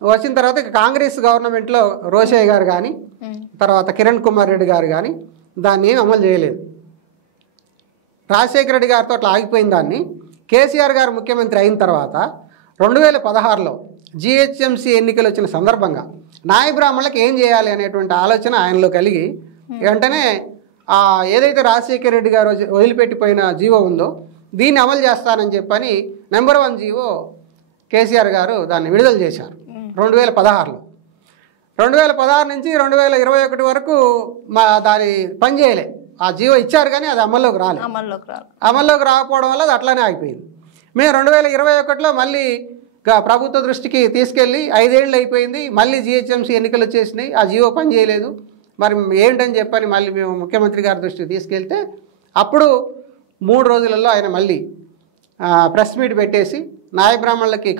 వచ్చిన తర్వాత కాంగ్రెస్ గవర్నమెంట్లో రోషయ్య గారు కానీ తర్వాత కిరణ్ కుమార్ రెడ్డి గారు కానీ దాన్ని ఏం అమలు చేయలేదు. రాజశేఖర రెడ్డి గారితో అట్లా ఆగిపోయిన దాన్ని కేసీఆర్ గారు ముఖ్యమంత్రి అయిన తర్వాత 2016లో జిహెచ్ఎంసీ ఎన్నికలు వచ్చిన సందర్భంగా నాయి బ్రాహ్మణులకు ఏం చేయాలి అనేటువంటి ఆలోచన ఆయనలో కలిగి వెంటనే ఏదైతే రాజశేఖర రెడ్డి గారు వదిలిపెట్టిపోయిన జీవో ఉందో దీన్ని అమలు చేస్తానని చెప్పని నెంబర్ 1 జీవో కేసీఆర్ గారు దాన్ని విడుదల చేశారు 2016లో. 2016 నుంచి 2021 వరకు దాని పని చేయలే. ఆ జీవో ఇచ్చారు కానీ అది అమల్లోకి రాలేదు. అమల్లోకి రాకపోవడం వల్ల అది అట్లానే ఆగిపోయింది. మేము 2021లో మళ్ళీ ప్రభుత్వ దృష్టికి తీసుకెళ్ళి 5 ఏళ్ళు అయిపోయింది, మళ్ళీ జిహెచ్ఎంసీ ఎన్నికలు వచ్చేసినాయి, ఆ జీవో పని చేయలేదు, మరి ఏంటని చెప్పని మళ్ళీ మేము ముఖ్యమంత్రి గారి దృష్టికి తీసుకెళ్తే అప్పుడు 3 రోజులలో ఆయన మళ్ళీ ప్రెస్ మీట్ పెట్టేసి నాయ బ్రాహ్మణులకి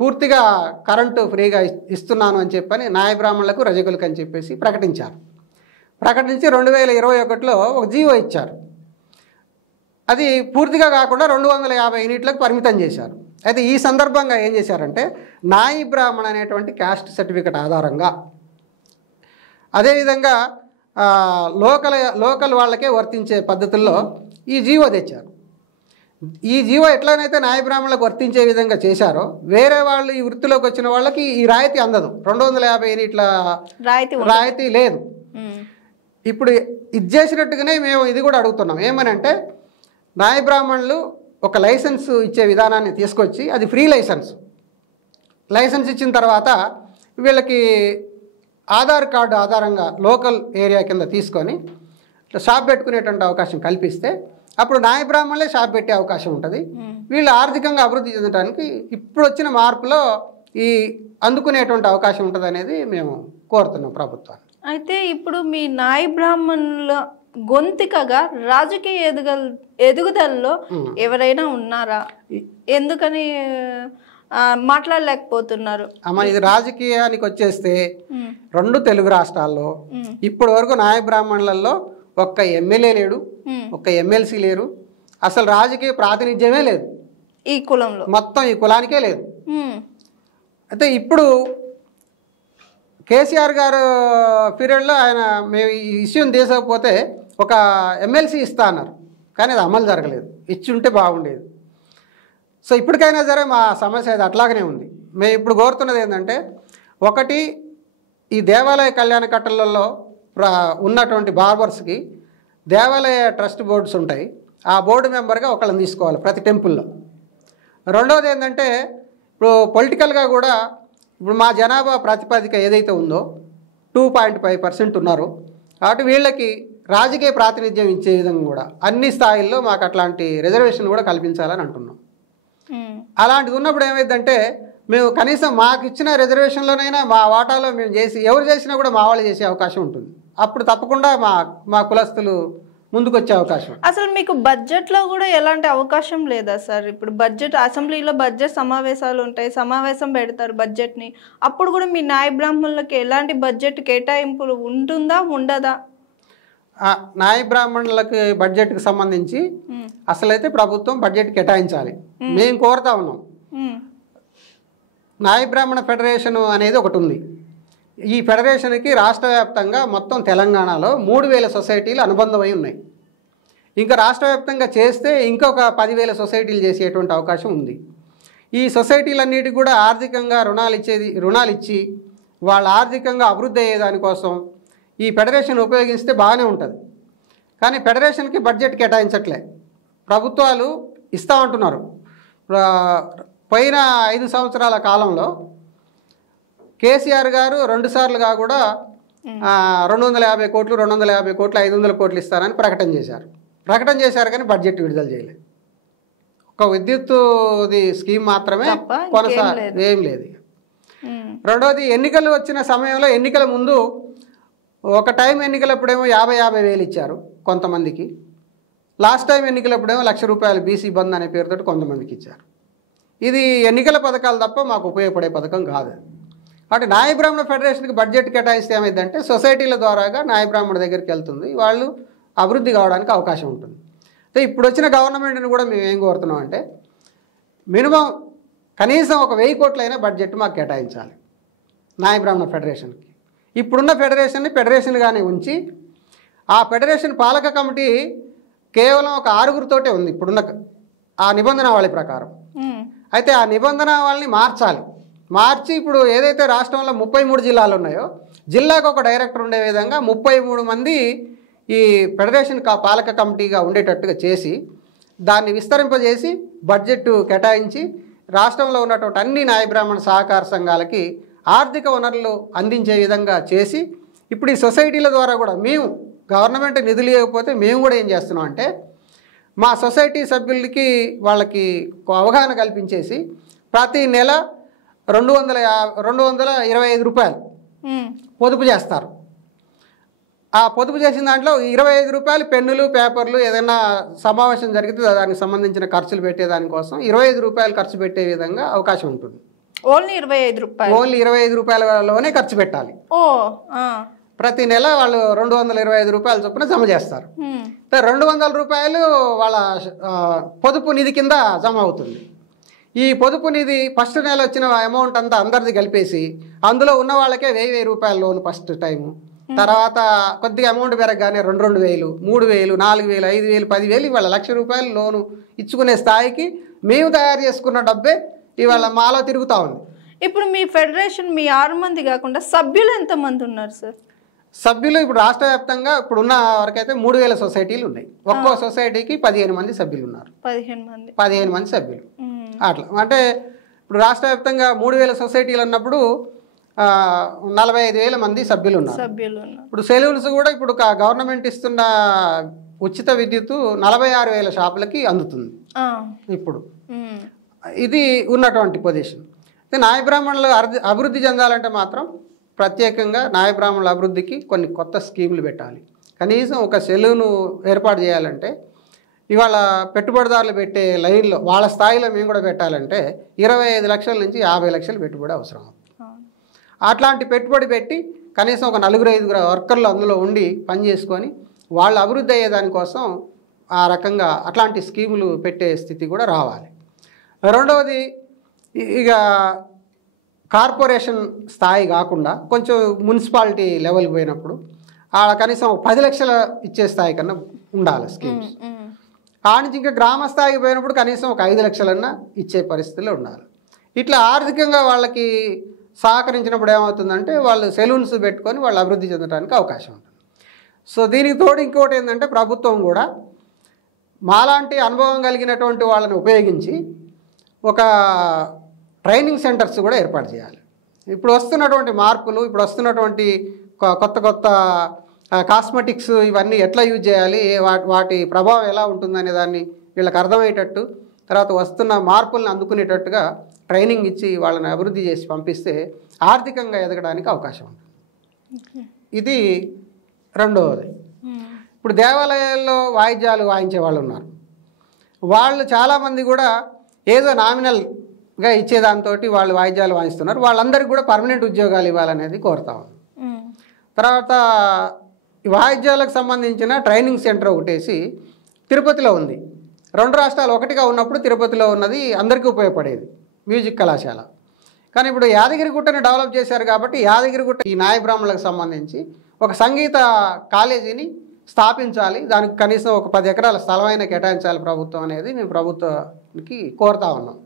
పూర్తిగా కరెంటు ఫ్రీగా ఇస్తున్నాను అని చెప్పని నాయ బ్రాహ్మణులకు రజకులకు అని చెప్పేసి ప్రకటించారు. ప్రకటించి 2021లో ఒక జీవో ఇచ్చారు. అది పూర్తిగా కాకుండా 250 యూనిట్లకు పరిమితం చేశారు. అయితే ఈ సందర్భంగా ఏం చేశారంటే నాయి బ్రాహ్మణ అనేటువంటి క్యాస్ట్ సర్టిఫికెట్ ఆధారంగా అదేవిధంగా లోకల్ వాళ్ళకే వర్తించే పద్ధతుల్లో ఈ జీవో తెచ్చారు. ఈ జీవో ఎట్లనైతే నాయ బ్రాహ్మణులకు వర్తించే విధంగా చేశారో వేరే వాళ్ళు ఈ వృత్తిలోకి వచ్చిన వాళ్ళకి ఈ రాయితీ అందదు. 250 యూనిట్ల రాయితీ లేదు. ఇప్పుడు ఇది చేసినట్టుగానే మేము ఇది కూడా అడుగుతున్నాం. ఏమనంటే నాయ బ్రాహ్మణులు ఒక లైసెన్స్ ఇచ్చే విధానాన్ని తీసుకొచ్చి అది ఫ్రీ లైసెన్స్ ఇచ్చిన తర్వాత వీళ్ళకి ఆధార్ కార్డు ఆధారంగా లోకల్ ఏరియా కింద తీసుకొని షాప్ పెట్టుకునేటువంటి అవకాశం కల్పిస్తే అప్పుడు నాయ బ్రాహ్మణులే షాప్ పెట్టే అవకాశం ఉంటుంది. వీళ్ళు ఆర్థికంగా అభివృద్ధి చెందడానికి ఇప్పుడు వచ్చిన మార్పులో ఈ అందుకునేటువంటి అవకాశం ఉంటుంది అనేది మేము కోరుతున్నాం ప్రభుత్వాన్ని. అయితే ఇప్పుడు మీ నాయ బ్రాహ్మణుల గొంతికగా రాజకీయ ఎదుగుదలలో ఎవరైనా ఉన్నారా? ఎందుకని మాట్లాడలేకపోతున్నారు? అమ్మ, ఇది రాజకీయానికి వచ్చేస్తే 2 తెలుగు రాష్ట్రాల్లో ఇప్పటి వరకు నాయ బ్రాహ్మణులలో ఒక్క ఎమ్మెల్యే లేడు, ఒక్క ఎమ్మెల్సీ లేరు, అసలు రాజకీయ ప్రాతినిధ్యమే లేదు ఈ కులంలో, మొత్తం ఈ కులానికే లేదు. అయితే ఇప్పుడు కేసీఆర్ గారు పీరియడ్లో ఆయన మేము ఈ ఇష్యూని తీసకపోతే ఒక ఎమ్మెల్సీ ఇస్తా అన్నారు, కానీ అది అమలు జరగలేదు. ఇచ్చి ఉంటే బాగుండేది. సో ఇప్పటికైనా సరే మా సమస్య అది అట్లాగనే ఉంది. మేము ఇప్పుడు కోరుతున్నది ఏంటంటే, ఒకటి ఈ దేవాలయ కళ్యాణ కట్టలలో ఉన్నటువంటి బార్బర్స్కి దేవాలయ ట్రస్ట్ బోర్డ్స్ ఉంటాయి, ఆ బోర్డు మెంబర్గా ఒకళ్ళని తీసుకోవాలి ప్రతి టెంపుల్లో. రెండవది ఏంటంటే, ఇప్పుడు పొలిటికల్గా కూడా ఇప్పుడు మా జనాభా ప్రాతిపదిక ఏదైతే ఉందో 2.5% ఉన్నారు కాబట్టి వీళ్ళకి రాజకీయ ప్రాతినిధ్యం ఇచ్చే విధంగా కూడా అన్ని స్థాయిల్లో మాకు అట్లాంటి రిజర్వేషన్ కూడా కల్పించాలని అంటున్నాం. అలాంటిది ఉన్నప్పుడు ఏమైందంటే మేము కనీసం మాకు ఇచ్చిన రిజర్వేషన్లోనైనా మా వాటాలో మేము చేసి ఎవరు చేసినా కూడా మా వాళ్ళు చేసే అవకాశం ఉంటుంది. అప్పుడు తప్పకుండా మా కులస్తులు ముందుకు వచ్చే అవకాశం. అసలు మీకు బడ్జెట్లో కూడా ఎలాంటి అవకాశం లేదా సార్? ఇప్పుడు బడ్జెట్ అసెంబ్లీలో బడ్జెట్ సమావేశాలు ఉంటాయి, సమావేశం పెడతారు బడ్జెట్ని, అప్పుడు కూడా మీ నాయ బ్రాహ్మణులకి ఎలాంటి బడ్జెట్ కేటాయింపులు ఉంటుందా ఉండదా? నాయ బ్రాహ్మణులకి బడ్జెట్కి సంబంధించి అసలైతే ప్రభుత్వం బడ్జెట్ కేటాయించాలి మేము కోరుతా ఉన్నాం. నాయ బ్రాహ్మణ ఫెడరేషన్ అనేది ఒకటి ఉంది. ఈ ఫెడరేషన్కి రాష్ట్ర వ్యాప్తంగా మొత్తం తెలంగాణలో 3000 సొసైటీలు అనుబంధమై ఉన్నాయి. ఇంకా రాష్ట్ర వ్యాప్తంగా చేస్తే ఇంకొక 10,000 సొసైటీలు చేసేటువంటి అవకాశం ఉంది. ఈ సొసైటీలన్నిటికి కూడా ఆర్థికంగా రుణాలు ఇచ్చి వాళ్ళ ఆర్థికంగా అభివృద్ధి అయ్యేదానికోసం ఈ ఫెడరేషన్ ఉపయోగిస్తే బాగానే ఉంటుంది. కానీ ఫెడరేషన్కి బడ్జెట్ కేటాయించట్లే. ప్రభుత్వాలు ఇస్తామంటున్నారు. పోయిన 5 సంవత్సరాల కాలంలో కేసీఆర్ గారు 2 సార్లుగా కూడా 250 కోట్లు 250 కోట్లు 500 కోట్లు ఇస్తారని ప్రకటన చేశారు కానీ బడ్జెట్ విడుదల చేయలేదు. ఒక విద్యుత్తుది స్కీమ్ మాత్రమే ఏం లేదు. రెండోది ఎన్నికలు వచ్చిన సమయంలో ఎన్నికల ముందు ఒక టైం ఎన్నికలప్పుడేమో 50 వేలు ఇచ్చారు కొంతమందికి. లాస్ట్ టైం ఎన్నికలప్పుడేమో ₹1,00,000 బీసీ బంద్ అనే పేరుతో కొంతమందికి ఇచ్చారు. ఇది ఎన్నికల పథకాలు తప్ప మాకు ఉపయోగపడే పథకం కాదు. అంటే నాయ బ్రాహ్మణ ఫెడరేషన్కి బడ్జెట్ కేటాయిస్తే ఏమైందంటే సొసైటీల ద్వారాగా నాయ బ్రాహ్మణ దగ్గరికి వెళ్తుంది, వాళ్ళు అభివృద్ధి కావడానికి అవకాశం ఉంటుంది. అయితే ఇప్పుడు వచ్చిన గవర్నమెంట్ని కూడా మేము ఏం కోరుతున్నాం అంటే మినిమం కనీసం ఒక 1000 కోట్లైనా బడ్జెట్ మాకు కేటాయించాలి నాయ బ్రాహ్మణ ఫెడరేషన్కి. ఇప్పుడున్న ఫెడరేషన్గానే ఉంచి ఆ ఫెడరేషన్ పాలక కమిటీ కేవలం ఒక 6గురితోటే ఉంది ఇప్పుడున్న ఆ నిబంధనావళి ప్రకారం. అయితే ఆ నిబంధనావళిని మార్చి ఇప్పుడు ఏదైతే రాష్ట్రంలో 33 జిల్లాలు ఉన్నాయో జిల్లాకు ఒక డైరెక్టర్ ఉండే విధంగా 33 మంది ఈ ఫెడరేషన్ పాలక కమిటీగా ఉండేటట్టుగా చేసి దాన్ని విస్తరింపజేసి బడ్జెట్ కేటాయించి రాష్ట్రంలో ఉన్నటువంటి అన్ని నాయ బ్రాహ్మణ సహకార సంఘాలకి ఆర్థిక వనరులు అందించే విధంగా చేసి ఇప్పుడు ఈ సొసైటీల ద్వారా కూడా మేము గవర్నమెంట్ నిధులు ఇవ్వకపోతే మేము కూడా ఏం చేస్తున్నాం అంటే మా సొసైటీ సభ్యులకి వాళ్ళకి అవగాహన కల్పించేసి ప్రతి నెల ₹225 పొదుపు చేస్తారు. ఆ పొదుపు చేసిన దాంట్లో ₹25 పెన్నులు పేపర్లు ఏదైనా సమావేశం జరిగితే దానికి సంబంధించిన ఖర్చులు పెట్టేదానికోసం ₹25 ఖర్చు పెట్టే విధంగా అవకాశం ఉంటుంది. ఓన్లీ ₹25లోనే ఖర్చు పెట్టాలి. ప్రతి నెల వాళ్ళు ₹225 చొప్పున జమ చేస్తారు. ₹200 వాళ్ళ పొదుపు నిధి కింద జమ అవుతుంది. ఈ పొదుపు నిధి ఫస్ట్ నెల వచ్చిన అమౌంట్ అంతా అందరిది కలిపేసి అందులో ఉన్న వాళ్ళకే ₹1000 లోన్ ఫస్ట్ టైము, తర్వాత కొద్దిగా అమౌంట్ పెరగగానే 2,000 3,000 4,000 5,000 10,000 ఇవాళ ₹1,00,000 లోను ఇచ్చుకునే స్థాయికి మేము తయారు చేసుకున్న డబ్బే ఇవాళ మాలో తిరుగుతూ ఉంది. ఇప్పుడు మీ ఫెడరేషన్ మీ 6 మంది కాకుండా సభ్యులు ఎంతమంది ఉన్నారు సార్? సభ్యులు ఇప్పుడు రాష్ట్ర వ్యాప్తంగా ఇప్పుడున్న వరకైతే 3,000 సొసైటీలు ఉన్నాయి. ఒక్కో సొసైటీకి 15 మంది సభ్యులు ఉన్నారు. 15 మంది సభ్యులు అట్లా. అంటే ఇప్పుడు రాష్ట్ర వ్యాప్తంగా 3,000 సొసైటీలు అన్నప్పుడు 45,000 మంది సభ్యులు ఉన్నారు. ఇప్పుడు సెలవుల్స్ కూడా ఇప్పుడు గవర్నమెంట్ ఇస్తున్న ఉచిత విద్యుత్తు 46,000 షాపులకి అందుతుంది ఇప్పుడు. ఇది ఉన్నటువంటి పొజిషన్. నాయ బ్రాహ్మణులు అభివృద్ధి చెందాలంటే మాత్రం ప్రత్యేకంగా నాయ బ్రాహ్మణుల అభివృద్ధికి కొన్ని కొత్త స్కీములు పెట్టాలి. కనీసం ఒక సెలవును ఏర్పాటు చేయాలంటే ఇవాళ పెట్టుబడిదారులు పెట్టే లైన్లో వాళ్ళ స్థాయిలో మేము కూడా పెట్టాలంటే 25 లక్షల నుంచి 50 లక్షలు పెట్టుబడి అవసరం. అట్లాంటి పెట్టుబడి పెట్టి కనీసం ఒక 4-5 వర్కర్లు అందులో ఉండి పని చేసుకొని వాళ్ళు అభివృద్ధి అయ్యేదానికోసం ఆ రకంగా అట్లాంటి స్కీములు పెట్టే స్థితి కూడా రావాలి. రెండవది ఇక కార్పొరేషన్ స్థాయి కాకుండా కొంచెం మున్సిపాలిటీ లెవెల్కి పోయినప్పుడు కనీసం 10 లక్షలు ఇచ్చే స్థాయి కన్నా ఉండాలి స్కీమ్స్. నుంచి ఇంకా గ్రామ స్థాయికి పోయినప్పుడు కనీసం ఒక 5 లక్షలన్నా ఇచ్చే పరిస్థితిలో ఉండాలి. ఇట్లా ఆర్థికంగా వాళ్ళకి సహకరించినప్పుడు ఏమవుతుందంటే వాళ్ళు సెలూన్స్ పెట్టుకొని వాళ్ళు అభివృద్ధి చెందడానికి అవకాశం ఉంటుంది. సో దీనికి తోడు ఇంకోటి ఏంటంటే ప్రభుత్వం కూడా మాలాంటి అనుభవం కలిగినటువంటి వాళ్ళని ఉపయోగించి ఒక ట్రైనింగ్ సెంటర్స్ కూడా ఏర్పాటు చేయాలి. ఇప్పుడు వస్తున్నటువంటి మార్పులు, ఇప్పుడు వస్తున్నటువంటి కొత్త కాస్మెటిక్స్ ఇవన్నీ ఎట్లా యూజ్ చేయాలి, వాటి ప్రభావం ఎలా ఉంటుందనే దాన్ని వీళ్ళకి అర్థమయ్యేటట్టు, తర్వాత వస్తున్న మార్పులను అందుకునేటట్టుగా ట్రైనింగ్ ఇచ్చి వాళ్ళని అభివృద్ధి చేసి పంపిస్తే ఆర్థికంగా ఎదగడానికి అవకాశం ఉంటుంది. ఇది రెండవది. ఇప్పుడు దేవాలయాల్లో వాయిద్యాలు వాయించే వాళ్ళు ఉన్నారు. వాళ్ళు చాలామంది కూడా ఏదో నామినల్గా ఇచ్చేదాంతో వాళ్ళు వాయిద్యాలు వాయిస్తున్నారు. వాళ్ళందరికీ కూడా పర్మనెంట్ ఉద్యోగాలు ఇవ్వాలనేది కోరుతా ఉంది. తర్వాత వాయిద్యాలకు సంబంధించిన ట్రైనింగ్ సెంటర్ ఒకటేసి తిరుపతిలో ఉంది. 2 రాష్ట్రాలు ఒకటిగా ఉన్నప్పుడు తిరుపతిలో ఉన్నది అందరికీ ఉపయోగపడేది మ్యూజిక్ కళాశాల. కానీ ఇప్పుడు యాదగిరిగుట్టని డెవలప్ చేశారు కాబట్టి యాదగిరిగుట్ట ఈ నాయ బ్రాహ్మణులకు సంబంధించి ఒక సంగీత కాలేజీని స్థాపించాలి, దానికి కనీసం ఒక 10 ఎకరాల స్థలమైన కేటాయించాలి ప్రభుత్వం అనేది మేము ప్రభుత్వానికి కోరుతా ఉన్నాం.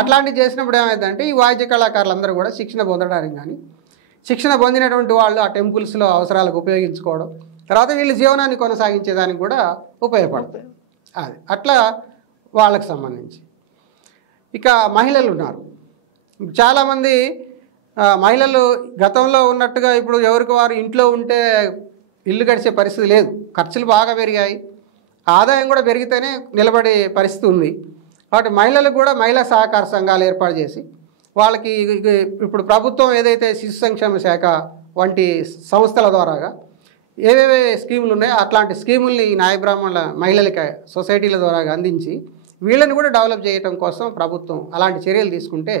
అట్లాంటివి చేసినప్పుడు ఏమైందంటే ఈ వాయిద్య కళాకారులందరూ కూడా శిక్షణ పొందడానికి కానీ శిక్షణ పొందినటువంటి వాళ్ళు ఆ టెంపుల్స్లో అవసరాలకు ఉపయోగించుకోవడం, తర్వాత వీళ్ళు జీవనాన్ని కొనసాగించేదానికి కూడా ఉపయోగపడుతుంది. అది అట్లా వాళ్ళకి సంబంధించి. ఇక మహిళలు ఉన్నారు. చాలామంది మహిళలు గతంలో ఉన్నట్టుగా ఇప్పుడు ఎవరికి వారు ఇంట్లో ఉంటే ఇల్లు గడిచే పరిస్థితి లేదు. ఖర్చులు బాగా పెరిగాయి, ఆదాయం కూడా పెరిగితేనే నిలబడే పరిస్థితి ఉంది. కాబట్టి మహిళలకు కూడా మహిళా సహకార సంఘాలు ఏర్పాటు చేసి వాళ్ళకి ఇప్పుడు ప్రభుత్వం ఏదైతే శిశు సంక్షేమ శాఖ వంటి సంస్థల ద్వారాగా ఏవేవే స్కీములు ఉన్నాయో అట్లాంటి స్కీముల్ని నాయ బ్రాహ్మణుల మహిళలకి సొసైటీల ద్వారా అందించి వీళ్ళని కూడా డెవలప్ చేయడం కోసం ప్రభుత్వం అలాంటి చర్యలు తీసుకుంటే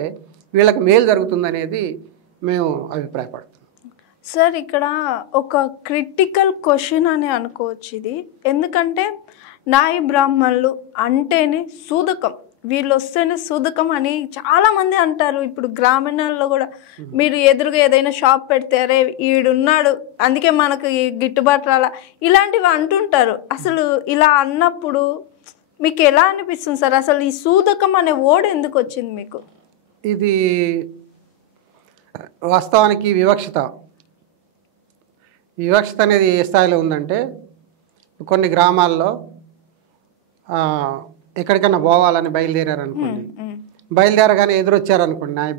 వీళ్ళకి మేలు జరుగుతుందనేది మేము అభిప్రాయపడుతున్నాం. సార్, ఇక్కడ ఒక క్రిటికల్ క్వశ్చన్ అని అనుకోవచ్చు ఇది. ఎందుకంటే నాయి బ్రాహ్మణులు అంటేనే సూదకం, వీళ్ళు వస్తేనే సూదకం అని చాలామంది అంటారు. ఇప్పుడు గ్రామీణాల్లో కూడా మీరు ఎదురుగా ఏదైనా షాప్ పెడితే అరే ఈడున్నాడు అందుకే మనకు ఈ గిట్టుబాటు రాలా ఇలాంటివి అంటుంటారు. అసలు ఇలా అన్నప్పుడు మీకు ఎలా అనిపిస్తుంది సార్? అసలు ఈ సూదకం అనే వర్డ్ ఎందుకు వచ్చింది మీకు? ఇది వాస్తవానికి వివక్షత అనేది ఏ స్థాయిలో ఉందంటే కొన్ని గ్రామాల్లో ఎక్కడికైనా పోవాలని బయలుదేరారనుకోండి, బయలుదేరగానే ఎదురొచ్చారనుకోండి నాయ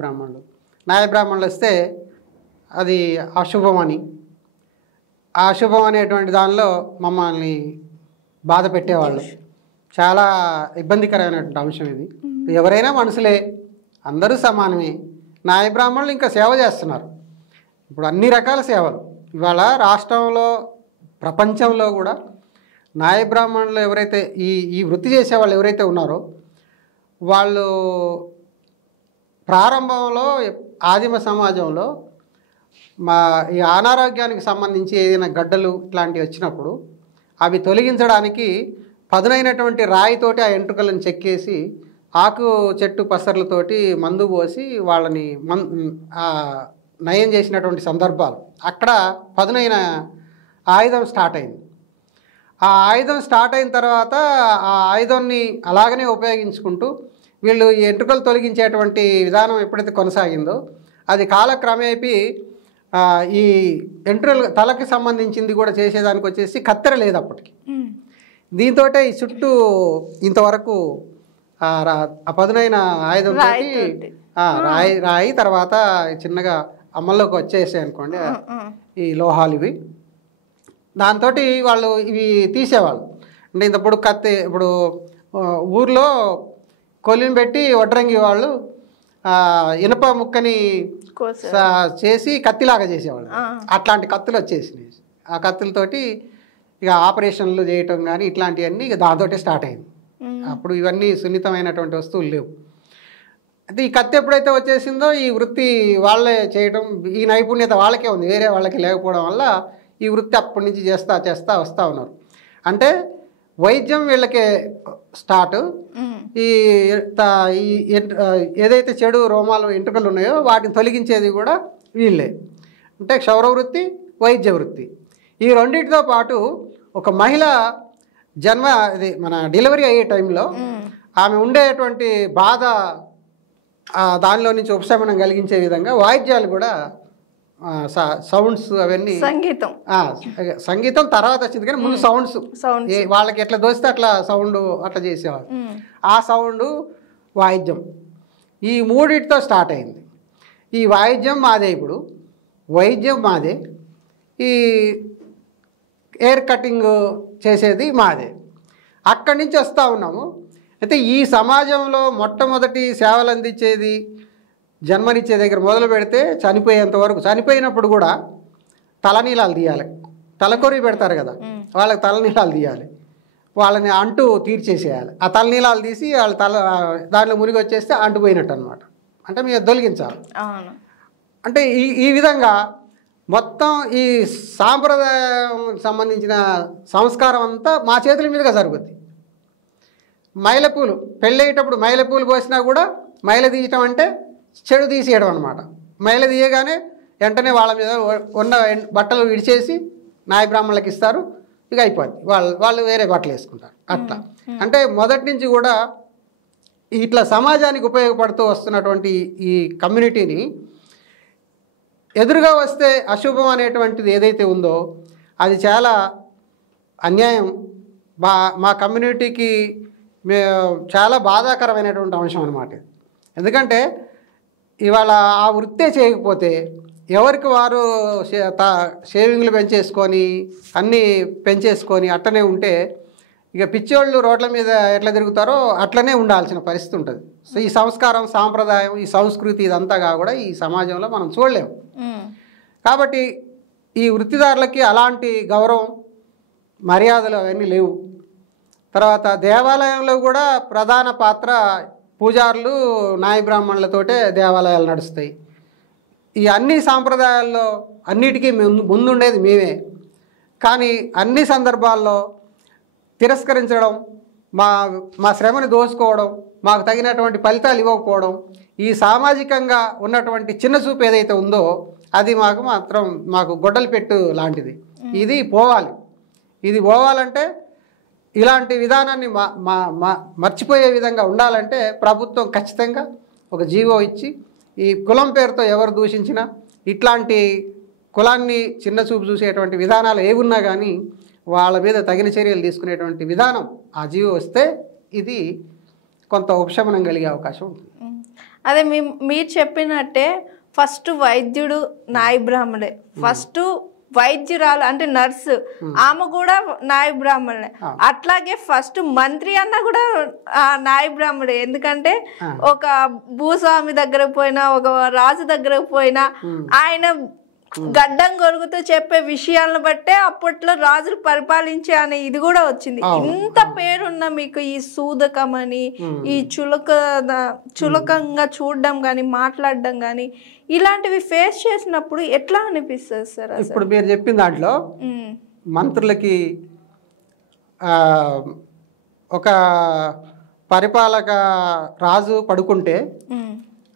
బ్రాహ్మణులు వస్తే అది అశుభమని, ఆ అశుభం అనేటువంటి దానిలో మమ్మల్ని బాధ పెట్టేవాళ్ళు. చాలా ఇబ్బందికరమైనటువంటి అంశం ఇది. ఎవరైనా మనుషులే, అందరూ సమానమే. నాయ బ్రాహ్మణులు ఇంకా సేవ చేస్తున్నారు. ఇప్పుడు అన్ని రకాల సేవలు ఇవాళ రాష్ట్రంలో ప్రపంచంలో కూడా నాయ బ్రాహ్మణులు ఎవరైతే ఈ వృత్తి చేసేవాళ్ళు ఎవరైతే ఉన్నారో వాళ్ళు ప్రారంభంలో ఆదిమ సమాజంలో ఈ అనారోగ్యానికి సంబంధించి ఏదైనా గడ్డలు ఇట్లాంటివి వచ్చినప్పుడు అవి తొలగించడానికి పదునైనటువంటి రాయితోటి ఆ ఎంట్రుకలను చెక్కేసి ఆకు చెట్టు పసర్లతోటి మందు పోసి వాళ్ళని నయం చేసినటువంటి సందర్భాలు. అక్కడ పదునైన ఆయుధం స్టార్ట్ అయింది. ఆ ఆయుధం స్టార్ట్ అయిన తర్వాత ఆ ఆయుధాన్ని అలాగనే ఉపయోగించుకుంటూ వీళ్ళు ఈ ఎంట్రుకలు తొలగించేటువంటి విధానం ఎప్పుడైతే కొనసాగిందో అది కాలక్రమేపీ ఈ ఎంట్రుకలు తలకి సంబంధించింది కూడా చేసేదానికి వచ్చేసి కత్తెర లేదు అప్పటికి. దీంతో ఈ చుట్టూ ఇంతవరకు ఆ పదునైన ఆయుధంతో రాయి తర్వాత చిన్నగా అమల్లోకి వచ్చేసాయి అనుకోండి ఈ లోహాలు ఇవి. దాంతో వాళ్ళు ఇవి తీసేవాళ్ళు. అంటే ఇంతప్పుడు కత్తి ఇప్పుడు ఊర్లో కొలిని పెట్టి వడ్రంగి వాళ్ళు ఇనుప ముక్కని చేసి కత్తిలాగా చేసేవాళ్ళు. అట్లాంటి కత్తులు వచ్చేసినాయి. ఆ కత్తులతోటి ఇక ఆపరేషన్లు చేయటం కానీ ఇట్లాంటివన్నీ ఇక దాంతో స్టార్ట్ అయింది. అప్పుడు ఇవన్నీ సున్నితమైనటువంటి వస్తువులు లేవు. అయితే ఈ కత్తి ఎప్పుడైతే వచ్చేసిందో ఈ వృత్తి వాళ్ళే చేయడం, ఈ నైపుణ్యత వాళ్ళకే ఉంది, వేరే వాళ్ళకి లేకపోవడం వల్ల ఈ వృత్తి అప్పటి నుంచి చేస్తా వస్తూ ఉన్నారు. అంటే వైద్యం వీళ్ళకే స్టార్ట్. ఈ ఏదైతే చెడు రోమాలు ఎంట్రుకలు ఉన్నాయో వాటిని తొలగించేది కూడా వీళ్ళే. అంటే క్షౌర వృత్తి, వైద్య వృత్తి, ఈ రెండింటితో పాటు ఒక మహిళ ఇది మన డెలివరీ అయ్యే టైంలో ఆమె ఉండేటువంటి బాధ దానిలో నుంచి ఉపశమనం కలిగించే విధంగా వాయిద్యాలు కూడా సౌండ్స్ అవన్నీ సంగీతం తర్వాత వచ్చింది కానీ ముందు సౌండ్స్ వాళ్ళకి ఎట్లా దోస్తే అట్లా సౌండ్ అట్లా చేసేవాళ్ళు. ఆ సౌండ్ వాయిద్యం ఈ మూడిటితో స్టార్ట్ అయింది. ఈ వాయిద్యం మాదే, ఇప్పుడు వైద్యం మాదే, ఈ ఎయిర్ కటింగ్ చేసేది మాదే. అక్కడి నుంచి వస్తూ ఉన్నాము. అయితే ఈ సమాజంలో మొట్టమొదటి సేవలు అందించేది జన్మనిచ్చే దగ్గర మొదలు పెడితే చనిపోయేంత వరకు, చనిపోయినప్పుడు కూడా తలనీలాలు తీయాలి. తలకొరి పెడతారు కదా, వాళ్ళకి తలనీలాలు తీయాలి, వాళ్ళని అంటూ తీర్చేసేయాలి. ఆ తలనీలాలు తీసి వాళ్ళ దాంట్లో మునిగి వచ్చేస్తే అంటుపోయినట్టు అనమాట. అంటే మీరు తొలగించాలి. అంటే ఈ విధంగా మొత్తం ఈ సాంప్రదాయం సంబంధించిన సంస్కారం అంతా మా చేతుల మీదుగా జరుగుద్ది. మైలపూలు పెళ్ళయ్యేటప్పుడు మైలపూలు పోసినా కూడా మైల తీయటం అంటే చెడు తీసేయడం అనమాట. మహిళ తీయగానే వెంటనే వాళ్ళ మీద ఉన్న బట్టలు విడిచేసి నాయ బ్రాహ్మణులకు ఇస్తారు, ఇక అయిపోద్ది, వాళ్ళు వేరే బట్టలు వేసుకుంటారు. అట్లా అంటే మొదటి నుంచి కూడా ఇట్లా సమాజానికి ఉపయోగపడుతూ వస్తున్నటువంటి ఈ కమ్యూనిటీని ఎదురుగా వస్తే అశుభం అనేటువంటిది ఏదైతే ఉందో అది చాలా అన్యాయం. మా కమ్యూనిటీకి చాలా బాధాకరమైనటువంటి అంశం అన్నమాట. ఎందుకంటే ఇవాళ ఆ వృత్తే చేయకపోతే ఎవరికి వారు షేవింగ్లు పెంచేసుకొని అన్నీ పెంచేసుకొని అట్టనే ఉంటే ఇక పిచ్చోళ్ళు రోడ్ల మీద ఎట్లా తిరుగుతారో అట్లనే ఉండాల్సిన పరిస్థితి ఉంటుంది. సో ఈ సంస్కారం, సాంప్రదాయం, ఈ సంస్కృతి ఇదంతా కూడా ఈ సమాజంలో మనం చూడలేము. కాబట్టి ఈ వృత్తిదారులకి అలాంటి గౌరవం, మర్యాదలు అవన్నీ లేవు. తర్వాత దేవాలయంలో కూడా ప్రధాన పాత్ర పూజారులు, నాయ బ్రాహ్మణులతోటే దేవాలయాలు నడుస్తాయి. ఈ అన్ని సాంప్రదాయాల్లో అన్నిటికీ ముందుండేది మేమే. కానీ అన్ని సందర్భాల్లో తిరస్కరించడం, మా శ్రమని దోచుకోవడం, మాకు తగినటువంటి ఫలితాలు ఇవ్వకపోవడం, ఈ సామాజికంగా ఉన్నటువంటి చిన్న చూపు ఏదైతే ఉందో అది మాకు గొడ్డలి పెట్టు లాంటిది. ఇది పోవాలి. ఇది పోవాలంటే ఇలాంటి విధానాన్ని మర్చిపోయే విధంగా ఉండాలంటే ప్రభుత్వం ఖచ్చితంగా ఒక జీవో ఇచ్చి ఈ కులం పేరుతో ఎవరు దూషించినా, ఇట్లాంటి కులాన్ని చిన్న చూపు చూసేటువంటి విధానాలు ఏమున్నా కానీ వాళ్ళ మీద తగిన చర్యలు తీసుకునేటువంటి విధానం ఆ జీవో వస్తే ఇది కొంత ఉపశమనం కలిగే అవకాశం ఉంటుంది. అదే మీరు చెప్పినట్టే ఫస్ట్ వైద్యుడు నాయ బ్రాహ్మణుడే, ఫస్ట్ వైద్యురాలు అంటే నర్సు ఆమె కూడా నాయ బ్రాహ్మణుడే, అట్లాగే ఫస్ట్ మంత్రి అన్న కూడా నాయ బ్రాహ్మణుడే. ఎందుకంటే ఒక భూస్వామి దగ్గరకు పోయినా, ఒక రాజు దగ్గరకు పోయినా ఆయన గడ్డం కొరుకుతూ చెప్పే విషయాలను బట్టే అప్పట్లో రాజులు పరిపాలించే అనే ఇది కూడా వచ్చింది. ఇంత పేరున్న మీకు ఈ సూదకం అని, ఈ చులకంగా చూడడం కానీ, మాట్లాడడం కానీ ఇలాంటివి ఫేస్ చేసినప్పుడు ఎట్లా అనిపిస్తుంది సార్? ఇప్పుడు మీరు చెప్పిన దాంట్లో మంత్రులకి ఒక పరిపాలక రాజు పడుకుంటే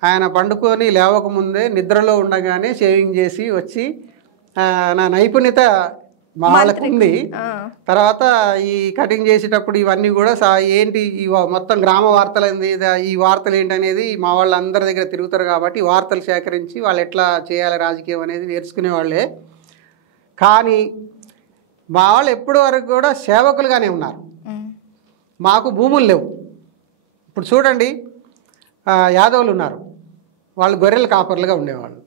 ఆయన పండుకొని లేవకముందే నిద్రలో ఉండగానే షేవింగ్ చేసి వచ్చి నా నైపుణ్యత మా వాళ్ళకు ఉంది. తర్వాత ఈ కటింగ్ చేసేటప్పుడు ఇవన్నీ కూడా ఏంటి ఈ మొత్తం గ్రామ వార్తలు ఏంది, ఈ వార్తలు ఏంటి అనేది మా వాళ్ళు అందరి దగ్గర తిరుగుతారు కాబట్టి వార్తలు సేకరించి వాళ్ళు ఎట్లా చేయాలి రాజకీయం అనేది నేర్చుకునే వాళ్ళే. కానీ మా వాళ్ళు ఎప్పటి వరకు కూడా సేవకులుగానే ఉన్నారు. మాకు భూములు లేవు. ఇప్పుడు చూడండి, యాదవులు ఉన్నారు, వాళ్ళు గొర్రెల కాపర్లుగా ఉండేవాళ్ళు.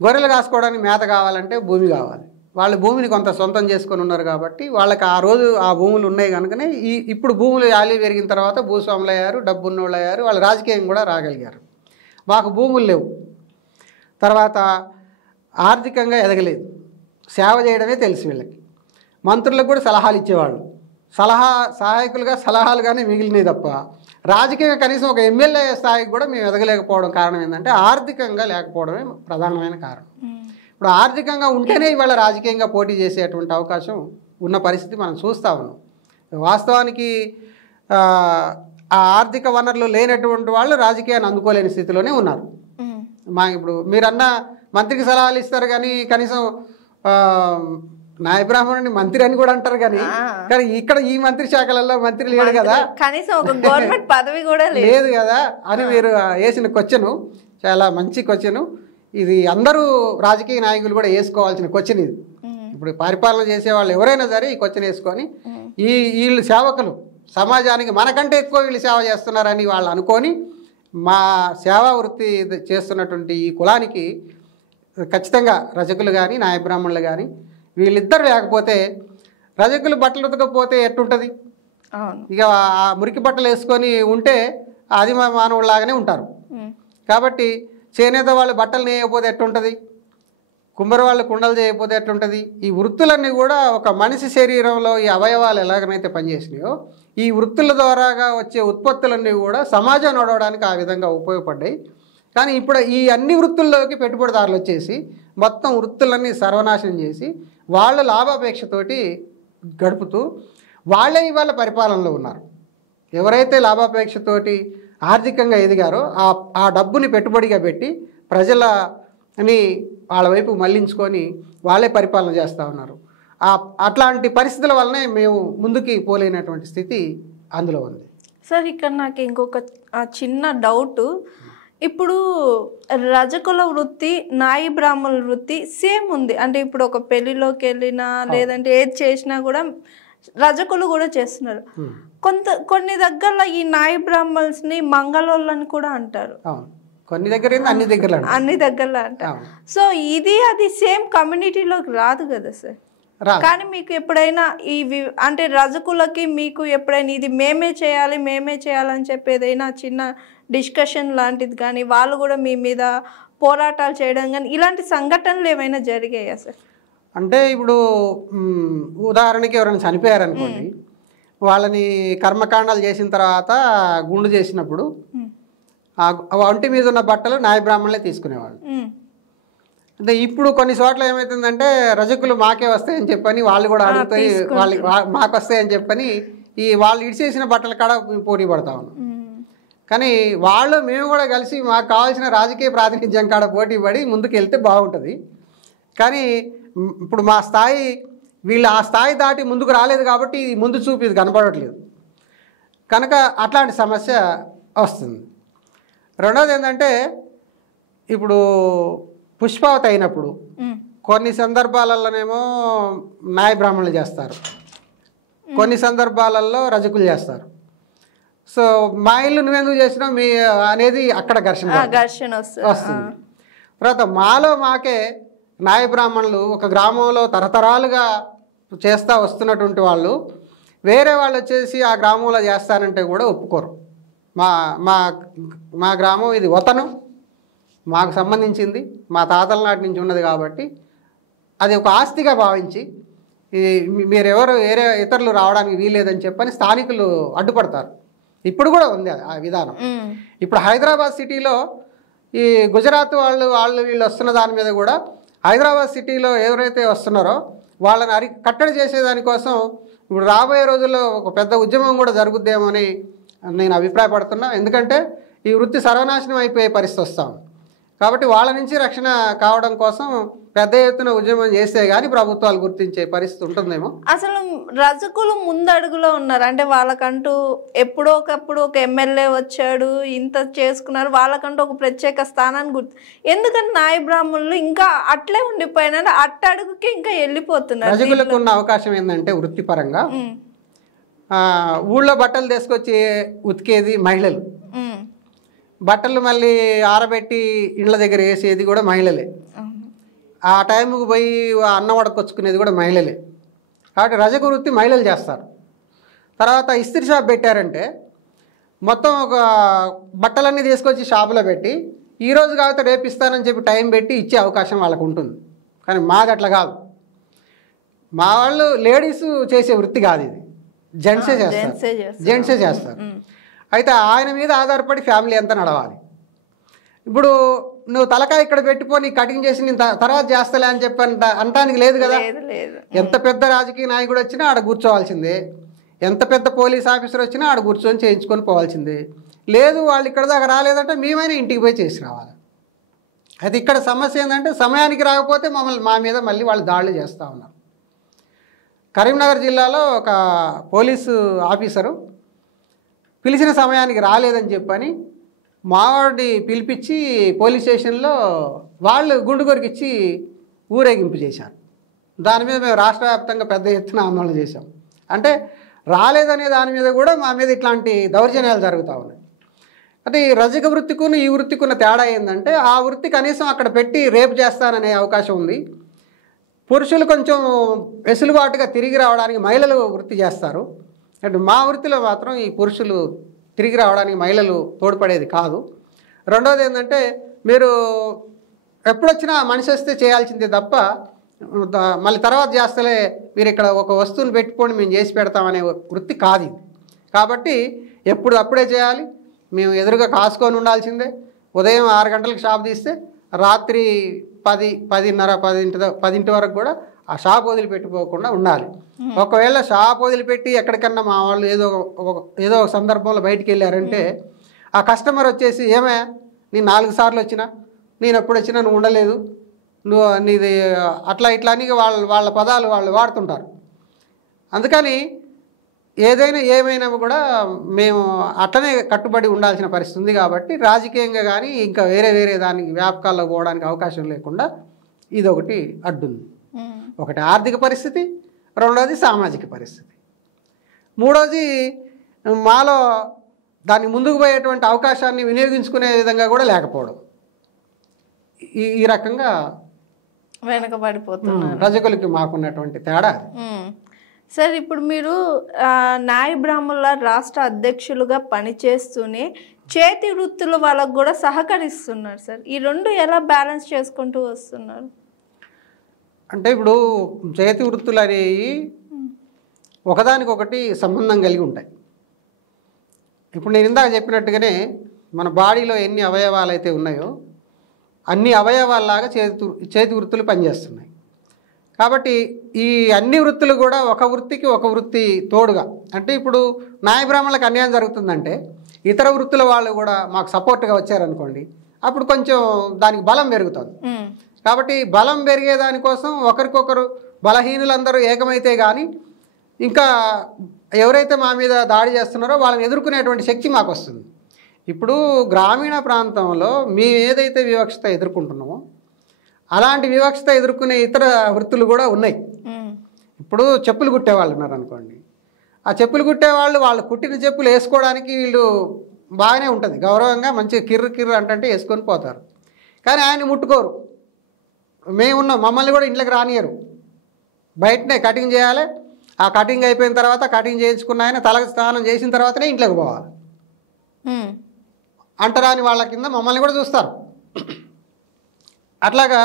గొర్రెలు కాసుకోవడానికి మేత కావాలంటే భూమి కావాలి. వాళ్ళ భూమిని కొంత సొంతం చేసుకొని ఉన్నారు కాబట్టి వాళ్ళకి ఆ రోజు ఆ భూములు ఉన్నాయి కనుకనే ఇప్పుడు భూములు వాల్యూ పెరిగిన తర్వాత భూస్వాములు అయ్యారు, డబ్బున్నోళ్ళు అయ్యారు, వాళ్ళు రాజకీయం కూడా రాగలిగారు. మాకు భూములు లేవు. తర్వాత ఆర్థికంగా ఎదగలేదు. సేవ చేయడమే తెలుసు వీళ్ళకి. మంత్రులకు కూడా సలహాలు ఇచ్చేవాళ్ళు. సహాయకులుగా సలహాలుగానే మిగిలినాయి తప్ప రాజకీయంగా కనీసం ఒక ఎమ్మెల్యే స్థాయికి కూడా మేము ఎదగలేకపోవడం కారణం ఏంటంటే ఆర్థికంగా లేకపోవడమే ప్రధానమైన కారణం. ఇప్పుడు ఆర్థికంగా ఉంటేనే ఇవాళ రాజకీయంగా పోటీ చేసేటువంటి అవకాశం ఉన్న పరిస్థితి మనం చూస్తూ ఉన్నాం. వాస్తవానికి ఆ ఆర్థిక వనరులు లేనటువంటి వాళ్ళు రాజకీయాన్ని అందుకోలేని స్థితిలోనే ఉన్నారు. ఇప్పుడు మీరన్న మంత్రికి సలహాలు ఇస్తారు కానీ కనీసం నాయ బ్రాహ్మణుని మంత్రి అని కూడా అంటారు కానీ ఇక్కడ ఈ మంత్రి శాఖలలో మంత్రి లేడు కదా, కనీసం ఒక గవర్నమెంట్ పదవి కూడా లేదు కదా అని మీరు వేసిన క్వశ్చన్ చాలా మంచి క్వశ్చన్. ఇది అందరూ రాజకీయ నాయకులు కూడా వేసుకోవాల్సిన క్వశ్చన్ ఇది. ఇప్పుడు పరిపాలన చేసే వాళ్ళు ఎవరైనా సరే ఈ క్వశ్చన్ వేసుకొని వీళ్ళు సేవకులు సమాజానికి మనకంటే ఎక్కువ వీళ్ళు సేవ చేస్తున్నారని వాళ్ళు అనుకొని మా సేవా వృత్తి చేస్తున్నటువంటి ఈ కులానికి ఖచ్చితంగా రజకులు కానీ నాయ బ్రాహ్మణులు కానీ వీళ్ళిద్దరు లేకపోతే రజకులు బట్టలు ఉతకపోతే ఎట్టుంటుంది? ఇక ఆ మురికి బట్టలు వేసుకొని ఉంటే అది మానవులాగానే ఉంటారు. కాబట్టి చేనేత వాళ్ళు బట్టలు నేయకపోతే ఎట్టుంటుంది? కుమ్మరి వాళ్ళు కుండలు చేయకపోతే ఎట్లుంటుంది? ఈ వృత్తులన్నీ కూడా ఒక మనిషి శరీరంలో ఈ అవయవాలు ఎలాగనైతే పనిచేసినాయో ఈ వృత్తుల ద్వారాగా వచ్చే ఉత్పత్తులన్నీ కూడా సమాజం నడవడానికి ఆ విధంగా ఉపయోగపడ్డాయి. కానీ ఇప్పుడు ఈ అన్ని వృత్తుల్లోకి పెట్టుబడిదారులు వచ్చేసి మొత్తం వృత్తులన్నీ సర్వనాశనం చేసి వాళ్ళ లాభాపేక్షతోటి గడుపుతూ వాళ్ళే ఇవాళ పరిపాలనలో ఉన్నారు. ఎవరైతే లాభాపేక్షతోటి ఆర్థికంగా ఎదిగారో ఆ డబ్బుని పెట్టుబడిగా పెట్టి ప్రజలని వాళ్ళ వైపు మళ్లించుకొని వాళ్ళే పరిపాలన చేస్తూ ఉన్నారు. అట్లాంటి పరిస్థితుల వల్లనే మేము ముందుకి పోలేనటువంటి స్థితి అందులో ఉంది. సార్ ఇక్కడ నాకు ఇంకొక చిన్న డౌట్, ఇప్పుడు రజకుల వృత్తి నాయి బ్రాహ్మణుల వృత్తి సేమ్ ఉంది అంటే ఇప్పుడు ఒక పెళ్లిలోకి వెళ్ళినా లేదంటే ఏది చేసినా కూడా రజకులు కూడా చేస్తున్నారు. కొన్ని దగ్గరలో ఈ నాయి బ్రాహ్మణ్స్ని మంగళోళ్ళని కూడా అంటారు, కొన్ని దగ్గర అన్ని దగ్గరలో అంటారు. సో ఇది అది సేమ్ కమ్యూనిటీలోకి రాదు కదా సార్. కానీ మీకు ఎప్పుడైనా అంటే రజకులకి మీకు ఎప్పుడైనా ఇది మేమే చేయాలని చెప్పి ఏదైనా చిన్న డిస్కషన్ లాంటిది కానీ వాళ్ళు కూడా మీ మీద పోరాటాలు చేయడం కానీ ఇలాంటి సంఘటనలు ఏమైనా జరిగాయా సార్? అంటే ఇప్పుడు ఉదాహరణకి ఎవరైనా చనిపోయారనుకోండి, వాళ్ళని కర్మకాండాలు చేసిన తర్వాత గుండు చేసినప్పుడు ఆ ఒంటి మీద ఉన్న బట్టలు నాయ బ్రాహ్మణులే తీసుకునేవాళ్ళు. అంటే ఇప్పుడు కొన్ని చోట్ల ఏమవుతుందంటే రజకులు మాకే వస్తాయని చెప్పని వాళ్ళు కూడా అడుగుతాయి, మాకు వస్తాయని చెప్పని వాళ్ళు ఇడిచేసిన బట్టల కాడ పోటీ పడతా ఉన్నాం. కానీ మేము కూడా కలిసి మాకు కావాల్సిన రాజకీయ ప్రాతినిధ్యం కాడ పోటీ పడి ముందుకు వెళ్తే బాగుంటుంది. కానీ ఇప్పుడు మా స్థాయి వీళ్ళు ఆ స్థాయి దాటి ముందుకు రాలేదు కాబట్టి ముందు చూపు ఇది కనపడట్లేదు కనుక అట్లాంటి సమస్య వస్తుంది. రెండవది ఏంటంటే ఇప్పుడు పుష్పావతి అయినప్పుడు కొన్ని సందర్భాలలోనేమో నాయ బ్రాహ్మణులు చేస్తారు, కొన్ని సందర్భాలలో రజకులు చేస్తారు. సో మా ఇల్లు నువ్వెందుకు చేసినావు మీ అనేది అక్కడ ఘర్షణ వస్తుంది. తర్వాత మాకే నాయ బ్రాహ్మణులు ఒక గ్రామంలో తరతరాలుగా చేస్తూ వస్తున్నటువంటి వాళ్ళు వేరే వాళ్ళు వచ్చేసి ఆ గ్రామంలో చేస్తానంటే కూడా ఒప్పుకోరు. మా గ్రామం ఇది వతనం, మాకు సంబంధించింది, మా తాతల నాటి నుంచి ఉన్నది కాబట్టి అది ఒక ఆస్తిగా భావించి మీరెవరు వేరే ఇతరులు రావడానికి వీల్లేదని చెప్పని స్థానికులు అడ్డుపడతారు. ఇప్పుడు కూడా ఉంది ఆ విధానం. ఇప్పుడు హైదరాబాద్ సిటీలో ఈ గుజరాత్ వాళ్ళు వీళ్ళు వస్తున్న దాని మీద కూడా హైదరాబాద్ సిటీలో ఎవరైతే వస్తున్నారో వాళ్ళని కట్టడి చేసేదానికోసం ఇప్పుడు రాబోయే రోజుల్లో ఒక పెద్ద ఉద్యమం కూడా జరుగుద్దేమో అని నేను అభిప్రాయపడుతున్నా. ఎందుకంటే ఈ వృత్తి సర్వనాశనం అయిపోయే పరిస్థితి వస్తాం కాబట్టి వాళ్ళ నుంచి రక్షణ కావడం కోసం పెద్ద ఎత్తున ఉద్యమం చేస్తే కానీ ప్రభుత్వాలు గుర్తించే పరిస్థితి ఉంటుందేమో. అసలు రజకులు ముందడుగులో ఉన్నారు అంటే వాళ్ళకంటూ ఎప్పుడో ఒకప్పుడు ఒక ఎమ్మెల్యే వచ్చాడు, ఇంత చేసుకున్నారు, వాళ్ళకంటూ ఒక ప్రత్యేక స్థానాన్ని ఎందుకంటే నాయ బ్రాహ్మణులు ఇంకా అట్లే ఉండిపోయినా అట్టడుగుకి ఇంకా వెళ్ళిపోతున్నారు. రజకులకు ఉన్న అవకాశం ఏంటంటే వృత్తిపరంగా ఊళ్ళో బట్టలు తీసుకొచ్చి ఉతికేది మహిళలు, బట్టలు మళ్ళీ ఆరబెట్టి ఇండ్ల దగ్గర వేసేది కూడా మహిళలే, ఆ టైంకి పోయి అన్నం వడకొచ్చుకునేది కూడా మహిళలే. కాబట్టి రజక వృత్తి మహిళలు చేస్తారు. తర్వాత ఇస్త్రీ షాప్ పెట్టారంటే మొత్తం ఒక బట్టలన్నీ తీసుకొచ్చి షాపులో పెట్టి ఈరోజు కాకపోతే రేపు ఇస్తానని చెప్పి టైం పెట్టి ఇచ్చే అవకాశం వాళ్ళకు ఉంటుంది. కానీ మాది అట్లా కాదు, మా వాళ్ళు లేడీస్ చేసే వృత్తి కాదు, ఇది జెంట్సే చేస్తారు. అయితే ఆయన మీద ఆధారపడి ఫ్యామిలీ ఎంత నడవాలి. ఇప్పుడు నువ్వు తలకాయ ఇక్కడ పెట్టిపో నీ కటింగ్ చేసి నేను తర్వాత చేస్తలే అని చెప్పి అంటానికి లేదు కదా. ఎంత పెద్ద రాజకీయ నాయకుడు వచ్చినా ఆడ కూర్చోవాల్సిందే, ఎంత పెద్ద పోలీస్ ఆఫీసర్ వచ్చినా ఆడ కూర్చొని చేయించుకొని పోవాల్సిందే. లేదు వాళ్ళు ఇక్కడ దాకా రాలేదంటే మేమైనా ఇంటికి పోయి చేసి రావాలి. అది ఇక్కడ సమస్య ఏంటంటే సమయానికి రాకపోతే మా మీద మళ్ళీ వాళ్ళు దాడులు చేస్తూ ఉన్నారు. కరీంనగర్ జిల్లాలో ఒక పోలీసు ఆఫీసరు పిలిచిన సమయానికి రాలేదని చెప్పని మావాడిని పిలిపించి పోలీస్ స్టేషన్లో వాళ్ళు గుండు కొరికిచ్చి ఊరేగింపు చేశారు. దాని మీద మేము రాష్ట్ర వ్యాప్తంగా పెద్ద ఎత్తున ఆందోళన చేశాం. అంటే రాలేదనే దాని మీద కూడా మా మీద ఇట్లాంటి దౌర్జన్యాలు జరుగుతూ ఉన్నాయి. అంటే ఈ రజక వృత్తికున్న ఈ వృత్తికున్న తేడా ఏంటంటే ఆ వృత్తి కనీసం అక్కడ పెట్టి రేపు చేస్తాననే అవకాశం ఉంది. పురుషులు కొంచెం వెసులుబాటుగా తిరిగి రావడానికి మహిళలు వృత్తి చేస్తారు. అంటే మా వృత్తిలో మాత్రం ఈ పురుషులు తిరిగి రావడానికి మహిళలు తోడ్పడేది కాదు. రెండోది ఏంటంటే మీరు ఎప్పుడొచ్చినా మనిషి వస్తే చేయాల్సిందే తప్ప మళ్ళీ తర్వాత చేస్తలే మీరు ఇక్కడ ఒక వస్తువుని పెట్టుకొని మేము చేసి పెడతామనే వృత్తి కాదు ఇది. కాబట్టి ఎప్పుడు అప్పుడే చేయాలి, మేము ఎదురుగా కాసుకొని ఉండాల్సిందే. ఉదయం 6 గంటలకు షాప్ తీస్తే రాత్రి 10, 10:30 వరకు కూడా ఆ షాప్ వదిలిపెట్టుకోకుండా ఉండాలి. ఒకవేళ షాప్ వదిలిపెట్టి ఎక్కడికన్నా మా వాళ్ళు ఏదో ఒక సందర్భంలో బయటికి వెళ్ళారంటే ఆ కస్టమర్ వచ్చేసి ఏమయ్యా నేను 4 సార్లు వచ్చినా, నేను ఎప్పుడు వచ్చినా నువ్వు ఉండలేదు, నువ్వు నీది అట్లా ఇట్లా అని వాళ్ళ పదాలు వాళ్ళు వాడుతుంటారు. అందుకని ఏమైనా కూడా మేము అట్లనే కట్టుబడి ఉండాల్సిన పరిస్థితి ఉంది. కాబట్టి రాజకీయంగా కానీ ఇంకా వేరే దానికి వ్యాపకాల్లో పోవడానికి అవకాశం లేకుండా ఇదొకటి అడ్డుంది. ఒకటి ఆర్థిక పరిస్థితి, రెండోది సామాజిక పరిస్థితి, మూడోది మాలో దాన్ని ముందుకు పోయేటువంటి అవకాశాన్ని వినియోగించుకునే విధంగా కూడా లేకపోవడం. ఈ రకంగా వెనకబడిపోతున్నారు రజకులకి మాకున్నటువంటి తేడా. సార్, ఇప్పుడు మీరు నాయ బ్రాహ్మణుల రాష్ట్ర అధ్యక్షులుగా పనిచేస్తూనే చేతి వృత్తుల వాళ్ళకు కూడా సహకరిస్తున్నారు సార్. ఈ రెండు ఎలా బ్యాలెన్స్ చేసుకుంటూ వస్తున్నారు? అంటే ఇప్పుడు చేతి వృత్తులు అనేవి ఒకదానికొకటి సంబంధం కలిగి ఉంటాయి. ఇప్పుడు నేను ఇందాక చెప్పినట్టుగానే మన బాడీలో ఎన్ని అవయవాలు అయితే ఉన్నాయో అన్ని అవయవాల్లాగా చేతి వృత్తులు పనిచేస్తున్నాయి. కాబట్టి ఈ అన్ని వృత్తులు కూడా ఒక వృత్తికి ఒక వృత్తి తోడుగా, అంటే ఇప్పుడు నాయ బ్రాహ్మణులకు అన్యాయం జరుగుతుందంటే ఇతర వృత్తుల వాళ్ళు కూడా మాకు సపోర్ట్గా వచ్చారనుకోండి, అప్పుడు కొంచెం దానికి బలం పెరుగుతుంది. కాబట్టి బలం పెరిగే దానికోసం ఒకరికొకరు బలహీనులందరూ ఏకమైతే కానీ ఇంకా ఎవరైతే మా మీద దాడి చేస్తున్నారో వాళ్ళని ఎదుర్కొనేటువంటి శక్తి మాకు వస్తుంది. ఇప్పుడు గ్రామీణ ప్రాంతంలో మేము ఏదైతే వివక్షత ఎదుర్కొంటున్నామో అలాంటి వివక్షత ఎదుర్కొనే ఇతర వృత్తులు కూడా ఉన్నాయి. ఇప్పుడు చెప్పులు కుట్టేవాళ్ళు ఉన్నారు అనుకోండి, ఆ చెప్పులు కుట్టేవాళ్ళు వాళ్ళు కుట్టిన చెప్పులు వేసుకోవడానికి వీళ్ళు బాగానే ఉంటుంది, గౌరవంగా మంచిగా కిర్రు అంటే వేసుకొని పోతారు. కానీ ఆయన్ని ముట్టుకోరు. మేమున్నాం, మమ్మల్ని కూడా ఇంట్లోకి రానియరు, బయటనే కటింగ్ చేయాలి. ఆ కటింగ్ అయిపోయిన తర్వాత కటింగ్ చేయించుకున్న ఆయన తలకు స్నానం చేసిన తర్వాతనే ఇంట్లోకి పోవాలి. అంటరాని వాళ్ళ కింద మమ్మల్ని కూడా చూస్తారు. అట్లాగా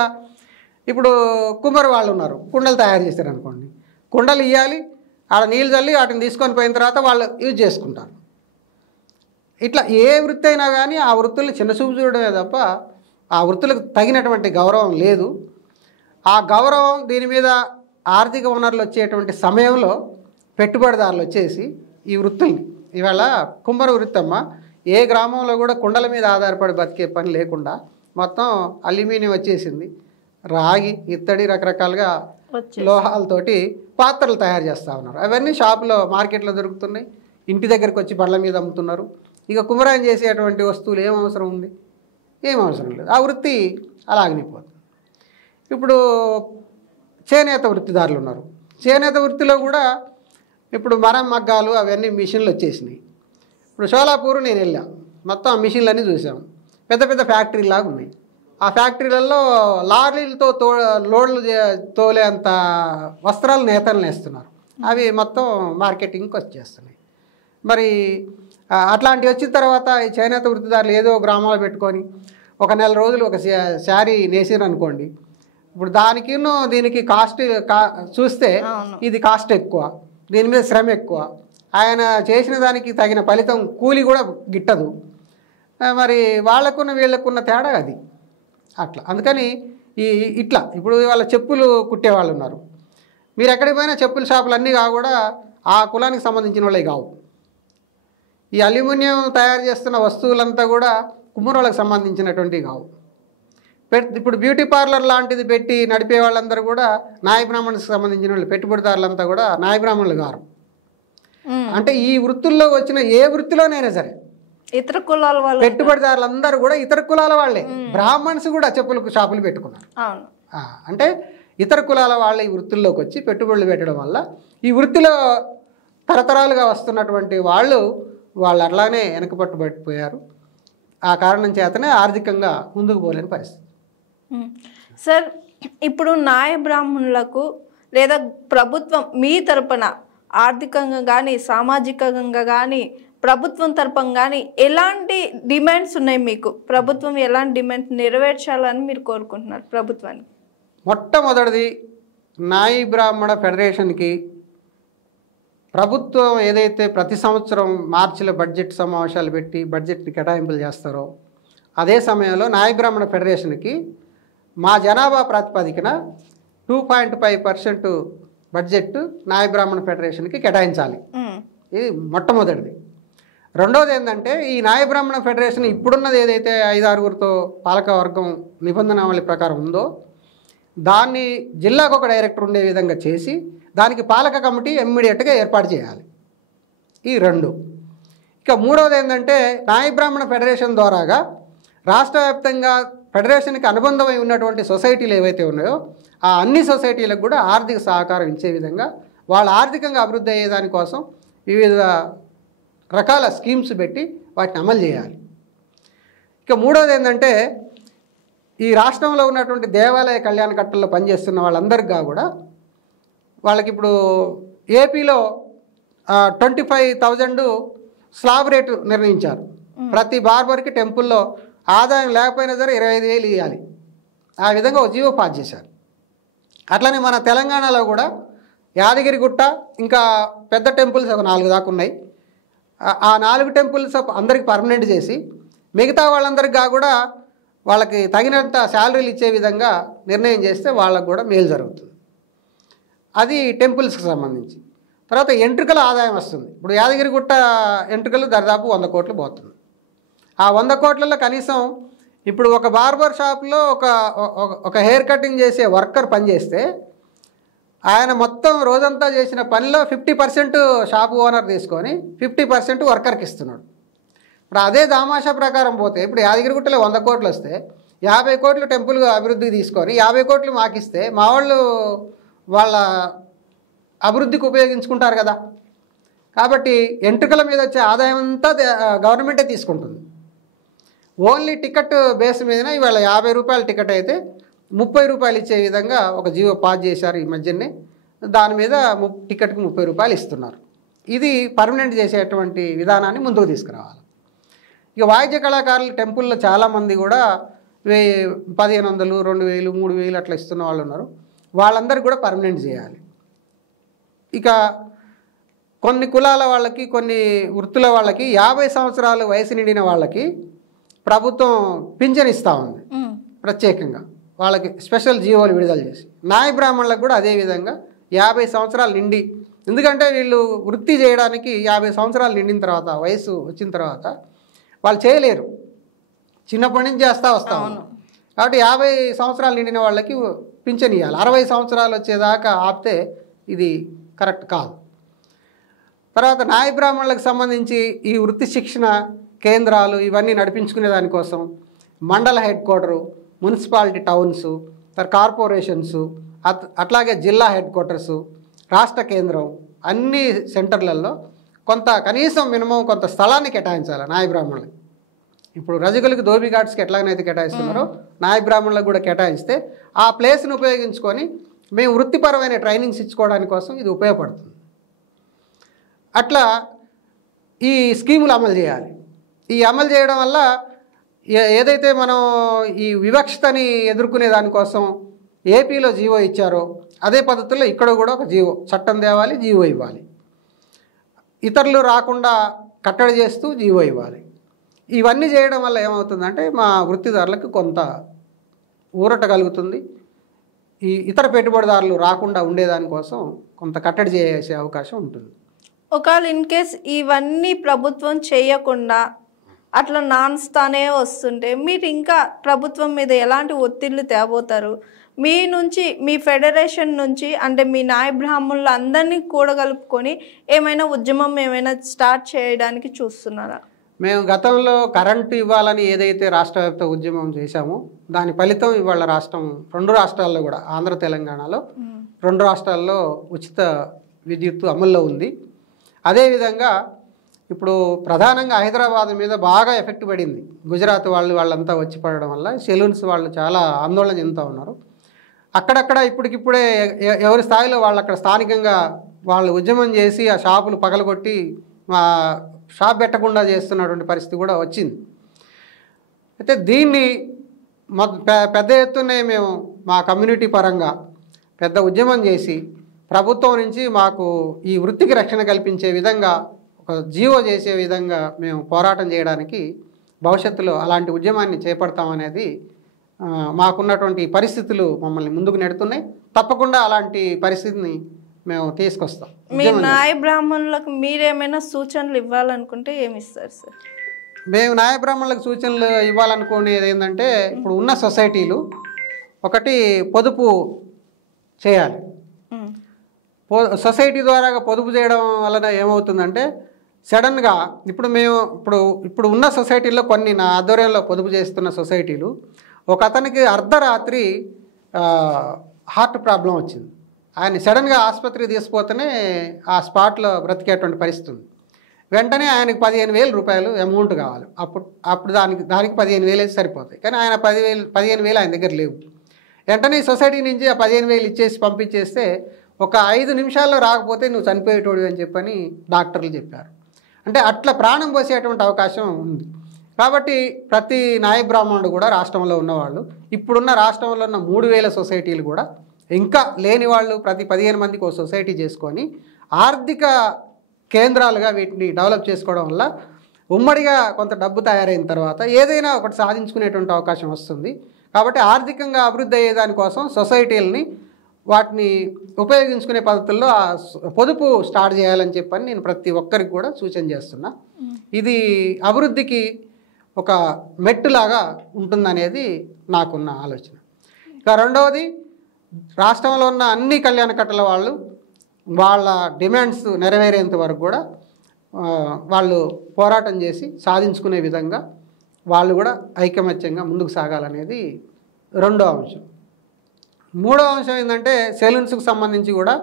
ఇప్పుడు కుమ్మరి వాళ్ళు ఉన్నారు, కుండలు తయారు చేస్తారు అనుకోండి, కుండలు ఇవ్వాలి, ఆడ నీళ్ళు చల్లి వాటిని తీసుకొని పోయిన తర్వాత వాళ్ళు యూజ్ చేసుకుంటారు. ఇట్లా ఏ వృత్తి అయినా కానీ ఆ వృత్తుల్ని చిన్నచూపు చూడడమే తప్ప ఆ వృత్తులకు తగినటువంటి గౌరవం లేదు. ఆ గౌరవం దీని మీద ఆర్థిక వనరులు వచ్చేటువంటి సమయంలో పెట్టుబడిదారులు వచ్చేసి ఈ వృత్తుల్ని, ఇవాళ కుమ్మరి వృత్తమ్మ ఏ గ్రామంలో కూడా కుండల మీద ఆధారపడి బతికే పని లేకుండా మొత్తం అల్యూమినియం వచ్చేసింది, రాగి, ఇత్తడి, రకరకాలుగా లోహాలతోటి పాత్రలు తయారు చేస్తూ ఉన్నారు. అవన్నీ షాపులో మార్కెట్లో దొరుకుతున్నాయి, ఇంటి దగ్గరికి వచ్చి బండ్ల మీద అమ్ముతున్నారు. ఇక కుమ్మరాయన చేసేటువంటి వస్తువులు ఏం అవసరం ఉంది? ఏం అవసరం లేదు. ఆ వృత్తి అలాగనిపోతుంది. ఇప్పుడు చేనేత వృత్తిదారులు ఉన్నారు. చేనేత వృత్తిలో కూడా ఇప్పుడు మరం మగ్గాలు అవన్నీ మిషన్లు వచ్చేసినాయి. ఇప్పుడు షోలాపూర్ నేను వెళ్ళా, మొత్తం ఆ మిషన్లన్నీ చూసాం. పెద్ద పెద్ద ఫ్యాక్టరీలాగా ఉన్నాయి. ఆ ఫ్యాక్టరీలలో లారీలతో లోడ్లు తోలేంత వస్త్రాలు నేతలు నేస్తున్నారు. అవి మొత్తం మార్కెటింగ్కి వచ్చేస్తున్నాయి. మరి అట్లాంటివి వచ్చిన తర్వాత ఈ చేనేత వృత్తిదారులు ఏదో గ్రామాలు పెట్టుకొని ఒక నెల రోజులు ఒక శారీ నేసారు అనుకోండి, ఇప్పుడు దీనికి కాస్ట్ చూస్తే ఇది కాస్ట్ ఎక్కువ, దీని మీద శ్రమ ఎక్కువ, ఆయన చేసిన దానికి తగిన ఫలితం కూలి కూడా గిట్టదు. మరి వాళ్ళకున్న వీళ్ళకున్న తేడా అది అట్లా. అందుకని ఇట్లా ఇప్పుడు వాళ్ళ చెప్పులు కుట్టేవాళ్ళు ఉన్నారు. మీరు ఎక్కడికి పోయినా చెప్పుల షాపులు అన్నీ కూడా ఆ కులానికి సంబంధించిన వాళ్ళే కావు. ఈ అల్యూమినియం తయారు చేస్తున్న వస్తువులంతా కూడా కుమ్మరోళ్ళకి సంబంధించినటువంటివి కావు. ఇప్పుడు బ్యూటీ పార్లర్ లాంటిది పెట్టి నడిపే వాళ్ళందరూ కూడా నాయ బ్రాహ్మణులకు సంబంధించిన వాళ్ళు, పెట్టుబడిదారులంతా కూడా నాయ బ్రాహ్మణులు గారు. అంటే ఈ వృత్తుల్లో వచ్చిన ఏ వృత్తిలోనైనా సరే ఇతర కులాల వాళ్ళు, పెట్టుబడిదారులందరూ కూడా ఇతర కులాల వాళ్ళే. బ్రాహ్మణ్స్ కూడా చెప్పులకు షాపులు పెట్టుకున్నారు. అంటే ఇతర కులాల వాళ్ళ ఈ వృత్తుల్లోకి వచ్చి పెట్టుబడులు పెట్టడం వల్ల ఈ వృత్తిలో తరతరాలుగా వస్తున్నటువంటి వాళ్ళు అట్లానే వెనకబట్టుబడిపోయారు. ఆ కారణం చేతనే ఆర్థికంగా ముందుకు పోలేని పరిస్థితి. సార్, ఇప్పుడు నాయ బ్రాహ్మణులకు లేదా ప్రభుత్వం మీ తరపున ఆర్థికంగా కానీ సామాజికంగా కానీ ప్రభుత్వం తరపున కానీ ఎలాంటి డిమాండ్స్ ఉన్నాయి మీకు? ప్రభుత్వం ఎలాంటి డిమాండ్స్ నెరవేర్చాలని మీరు కోరుకుంటున్నారు ప్రభుత్వానికి? మొట్టమొదటిది నాయి బ్రాహ్మణ ఫెడరేషన్కి ప్రభుత్వం ఏదైతే ప్రతి సంవత్సరం మార్చిలో బడ్జెట్ సమావేశాలు పెట్టి బడ్జెట్ని కేటాయింపులు చేస్తారో అదే సమయంలో నాయ బ్రాహ్మణ ఫెడరేషన్కి మా జనాభా ప్రాతిపదికన 2.5% బడ్జెట్ నాయ బ్రాహ్మణ ఫెడరేషన్కి కేటాయించాలి. ఇది మొట్టమొదటిది. రెండోది ఏంటంటే ఈ నాయ బ్రాహ్మణ ఫెడరేషన్ ఇప్పుడున్నది ఏదైతే 5-6గురితో పాలక వర్గం నిబంధనావళి ప్రకారం ఉందో దాన్ని జిల్లాకు ఒక డైరెక్టర్ ఉండే విధంగా చేసి దానికి పాలక కమిటీ ఇమ్మీడియట్గా ఏర్పాటు చేయాలి. ఈ 2. ఇక మూడవది ఏంటంటే నాయ బ్రాహ్మణ ఫెడరేషన్ ద్వారాగా రాష్ట్ర వ్యాప్తంగా ఫెడరేషన్కి అనుబంధమై ఉన్నటువంటి సొసైటీలు ఏవైతే ఉన్నాయో ఆ అన్ని సొసైటీలకు కూడా ఆర్థిక సహకారం ఇచ్చే విధంగా వాళ్ళు ఆర్థికంగా అభివృద్ధి అయ్యేదానికోసం వివిధ రకాల స్కీమ్స్ పెట్టి వాటిని అమలు చేయాలి. ఇక మూడవది ఏంటంటే ఈ రాష్ట్రంలో ఉన్నటువంటి దేవాలయ కళ్యాణ కట్టల్లో పనిచేస్తున్న వాళ్ళందరికీ కూడా వాళ్ళకి ఇప్పుడు ఏపీలో 25,000 స్లాబ్ రేటు నిర్ణయించారు. ప్రతి బార్బర్కి టెంపుల్లో ఆదాయం లేకపోయినా సరే 25,000 ఇవ్వాలి. ఆ విధంగా ఒక జీవో పాస్ చేశారు. అట్లనే మన తెలంగాణలో కూడా యాదగిరిగుట్ట ఇంకా పెద్ద టెంపుల్స్ ఒక 4 దాకా ఉన్నాయి. ఆ 4 టెంపుల్స్ అందరికి పర్మనెంట్ చేసి మిగతా వాళ్ళందరికీ కూడా వాళ్ళకి తగినంత శాలరీలు ఇచ్చే విధంగా నిర్ణయం చేస్తే వాళ్ళకు కూడా మేలు జరుగుతుంది. అది టెంపుల్స్కి సంబంధించి. తర్వాత ఎంట్రుకల ఆదాయం వస్తుంది. ఇప్పుడు యాదగిరిగుట్ట ఎంట్రుకలు దాదాపు 100 కోట్లు పోతుంది. ఆ 100 కోట్లలో కనీసం ఇప్పుడు ఒక బార్బర్ షాప్లో ఒక హెయిర్ కటింగ్ చేసే వర్కర్ పనిచేస్తే ఆయన మొత్తం రోజంతా చేసిన పనిలో 50% షాప్ ఓనర్ తీసుకొని 50% వర్కర్కి ఇస్తున్నాడు. ఇప్పుడు అదే దామాషా ప్రకారం పోతే ఇప్పుడు యాదగిరిగుట్టలో 100 కోట్లు వస్తే 50 కోట్లు టెంపుల్ అభివృద్ధికి తీసుకొని 50 కోట్లు మాకిస్తే మా వాళ్ళు వాళ్ళ అభివృద్ధికి ఉపయోగించుకుంటారు కదా. కాబట్టి ఎంట్రుకల మీద వచ్చే ఆదాయం అంతా గవర్నమెంటే తీసుకుంటుంది. ఓన్లీ టికెట్ బేస్ మీదనే ఇవాళ 50 రూపాయల టికెట్ అయితే 30 రూపాయలు ఇచ్చే విధంగా ఒక జీవో పాస్ చేశారు ఈ మధ్యనే. దాని మీద టికెట్కి 30 రూపాయలు ఇస్తున్నారు. ఇది పర్మనెంట్ చేసేటువంటి విధానాన్ని ముందుకు తీసుకురావాలి. ఇక వాయిద్య కళాకారులు టెంపుల్లో చాలామంది కూడా 1,500, 2,000, 3,000 అట్లా ఇస్తున్న వాళ్ళు ఉన్నారు. వాళ్ళందరికీ కూడా పర్మనెంట్ చేయాలి. ఇక కొన్ని కులాల వాళ్ళకి కొన్ని వృత్తుల వాళ్ళకి 50 సంవత్సరాలు వయసు నిండిన వాళ్ళకి ప్రభుత్వం పింఛన్ ఇస్తూ ఉంది ప్రత్యేకంగా. వాళ్ళకి స్పెషల్ జీవోలు విడుదల చేసి నాయ బ్రాహ్మణులకు కూడా అదేవిధంగా 50 సంవత్సరాలు నిండి, ఎందుకంటే వీళ్ళు వృత్తి చేయడానికి 50 సంవత్సరాలు నిండిన తర్వాత వయసు వచ్చిన తర్వాత వాళ్ళు చేయలేరు, చిన్నప్పటి నుంచి చేస్తూ వస్తాము. కాబట్టి 50 సంవత్సరాలు నిండిన వాళ్ళకి పింఛన్ ఇవ్వాలి. 60 సంవత్సరాలు వచ్చేదాకా ఆపితే ఇది కరెక్ట్ కాదు. తర్వాత నాయ బ్రాహ్మణులకు సంబంధించి ఈ వృత్తి శిక్షణ కేంద్రాలు ఇవన్నీ నడిపించుకునే దానికోసం మండల head quarter, municipality towns, corporations, అట్లాగే జిల్లా హెడ్ క్వార్టర్సు, రాష్ట్ర కేంద్రం అన్ని సెంటర్లలో కొంత కనీసం మినిమం కొంత స్థలాన్ని కేటాయించాలి నాయ బ్రాహ్మణులకు. ఇప్పుడు రజకులకు ధోబీ ఘాట్స్కి ఎట్లాగైతే కేటాయిస్తున్నారో నాయ బ్రాహ్మణులకు కూడా కేటాయిస్తే ఆ ప్లేస్ను ఉపయోగించుకొని మేము వృత్తిపరమైన ట్రైనింగ్స్ ఇచ్చుకోవడానికి కోసం ఇది ఉపయోగపడుతుంది. అట్లా ఈ స్కీములు అమలు చేయాలి. ఈ అమలు చేయడం వల్ల ఏదైతే మనం ఈ వివక్షతని ఎదుర్కొనే దానికోసం ఏపీలో జీవో ఇచ్చారో అదే పద్ధతిలో ఇక్కడ కూడా ఒక జీవో చట్టం తేవాలి, జీవో ఇవ్వాలి. ఇతరులు రాకుండా కట్టడి చేస్తూ జీవో ఇవ్వాలి. ఇవన్నీ చేయడం వల్ల ఏమవుతుందంటే మా వృత్తిదారులకు కొంత ఊరట కలుగుతుంది. ఈ ఇతర పెట్టుబడిదారులు రాకుండా ఉండేదానికోసం కొంత కట్టడి చేసే అవకాశం ఉంటుంది. ఒకవేళ ఇన్ కేస్ ఇవన్నీ ప్రభుత్వం చేయకుండా అట్లా నాన్స్తానే వస్తుంటే మీరు ఇంకా ప్రభుత్వం మీద ఎలాంటి ఒత్తిళ్లు తేబోతారు? మీ నుంచి మీ ఫెడరేషన్ నుంచి అంటే మీ నాయ బ్రాహ్మణులు అందరినీ కూడగలుపుకొని ఏమైనా ఉద్యమం ఏమైనా స్టార్ట్ చేయడానికి చూస్తున్నారా? మేము గతంలో కరెంటు ఇవ్వాలని ఏదైతే రాష్ట్ర వ్యాప్త ఉద్యమం చేశామో దాని ఫలితం ఇవాళ రాష్ట్రం 2 రాష్ట్రాల్లో కూడా ఆంధ్ర తెలంగాణలో 2 రాష్ట్రాల్లో ఉచిత విద్యుత్తు అమల్లో ఉంది. అదేవిధంగా ఇప్పుడు ప్రధానంగా హైదరాబాద్ మీద బాగా ఎఫెక్ట్ పడింది. గుజరాత్ వాళ్ళంతా వచ్చి పడడం వల్ల సెలూన్స్ వాళ్ళు చాలా ఆందోళన చెందుతూ ఉన్నారు. అక్కడక్కడ ఇప్పటికిప్పుడే ఎవరి స్థాయిలో వాళ్ళు అక్కడ స్థానికంగా వాళ్ళు ఉద్యమం చేసి ఆ షాపులు పగలగొట్టి షాప్ పెట్టకుండా చేస్తున్నటువంటి పరిస్థితి కూడా వచ్చింది. అయితే దీన్ని పెద్ద ఎత్తునే మేము మా కమ్యూనిటీ పరంగా పెద్ద ఉద్యమం చేసి ప్రభుత్వం నుంచి మాకు ఈ వృత్తికి రక్షణ కల్పించే విధంగా ఒక జీవో చేసే విధంగా మేము పోరాటం చేయడానికి భవిష్యత్తులో అలాంటి ఉద్యమాన్ని చేపడతామనేది మాకున్నటువంటి పరిస్థితులు మమ్మల్ని ముందుకు నెడుతున్నాయి. తప్పకుండా అలాంటి పరిస్థితిని మేము తీసుకొస్తాం. మీ నాయ బ్రాహ్మణులకు మీరేమైనా సూచనలు ఇవ్వాలనుకుంటే ఏమి ఇస్తారు సార్? మేము నాయ బ్రాహ్మణులకు సూచనలు ఇవ్వాలనుకునేది ఏంటంటే, ఇప్పుడు ఉన్న సొసైటీలు ఒకటి పొదుపు చేయాలి. సొసైటీ ద్వారా పొదుపు చేయడం వలన ఏమవుతుందంటే, సడన్గా ఇప్పుడు ఉన్న సొసైటీల్లో కొన్ని నా ఆధ్వర్యంలో పొదుపు చేస్తున్న సొసైటీలు, ఒక అతనికి అర్ధరాత్రి హార్ట్ ప్రాబ్లం వచ్చింది. ఆయన సడన్గా ఆసుపత్రికి తీసుకుపోతేనే ఆ స్పాట్లో బ్రతికేటువంటి పరిస్థితి ఉంది. వెంటనే ఆయనకు 15,000 రూపాయలు అమౌంట్ కావాలి. అప్పుడు దానికి 15,000 వేసి సరిపోతాయి. కానీ ఆయన 15,000 ఆయన దగ్గర లేవు. వెంటనే సొసైటీ నుంచి ఆ 15,000 ఇచ్చేసి పంపించేస్తే, ఒక 5 నిమిషాల్లో రాకపోతే నువ్వు చనిపోయేటోడు అని చెప్పని డాక్టర్లు చెప్పారు. అంటే అట్లా ప్రాణం పోసేటువంటి అవకాశం ఉంది. కాబట్టి ప్రతి నాయ బ్రాహ్మణుడు కూడా రాష్ట్రంలో ఉన్నవాళ్ళు, ఇప్పుడున్న రాష్ట్రంలో ఉన్న 3,000 సొసైటీలు కూడా ఇంకా లేని వాళ్ళు ప్రతి 15 మందికి ఒక సొసైటీ చేసుకొని ఆర్థిక కేంద్రాలుగా వీటిని డెవలప్ చేసుకోవడం వల్ల ఉమ్మడిగా కొంత డబ్బు తయారైన తర్వాత ఏదైనా ఒకటి సాధించుకునేటువంటి అవకాశం వస్తుంది. కాబట్టి ఆర్థికంగా అభివృద్ధి అయ్యేదానికోసం సొసైటీలని వాటిని ఉపయోగించుకునే పద్ధతుల్లో పొదుపు స్టార్ట్ చేయాలని చెప్పని నేను ప్రతి ఒక్కరికి కూడా సూచన చేస్తున్నా. ఇది అభివృద్ధికి ఒక మెట్టులాగా ఉంటుందనేది నాకున్న ఆలోచన. ఇక రెండవది, రాష్ట్రంలో ఉన్న అన్ని కళ్యాణ కట్టల వాళ్ళు వాళ్ళ డిమాండ్స్ నెరవేరేంత వరకు కూడా వాళ్ళు పోరాటం చేసి సాధించుకునే విధంగా వాళ్ళు కూడా ఐకమత్యంగా ముందుకు సాగాలనేది రెండో అంశం. మూడో అంశం ఏంటంటే, సెలూన్స్కి సంబంధించి కూడా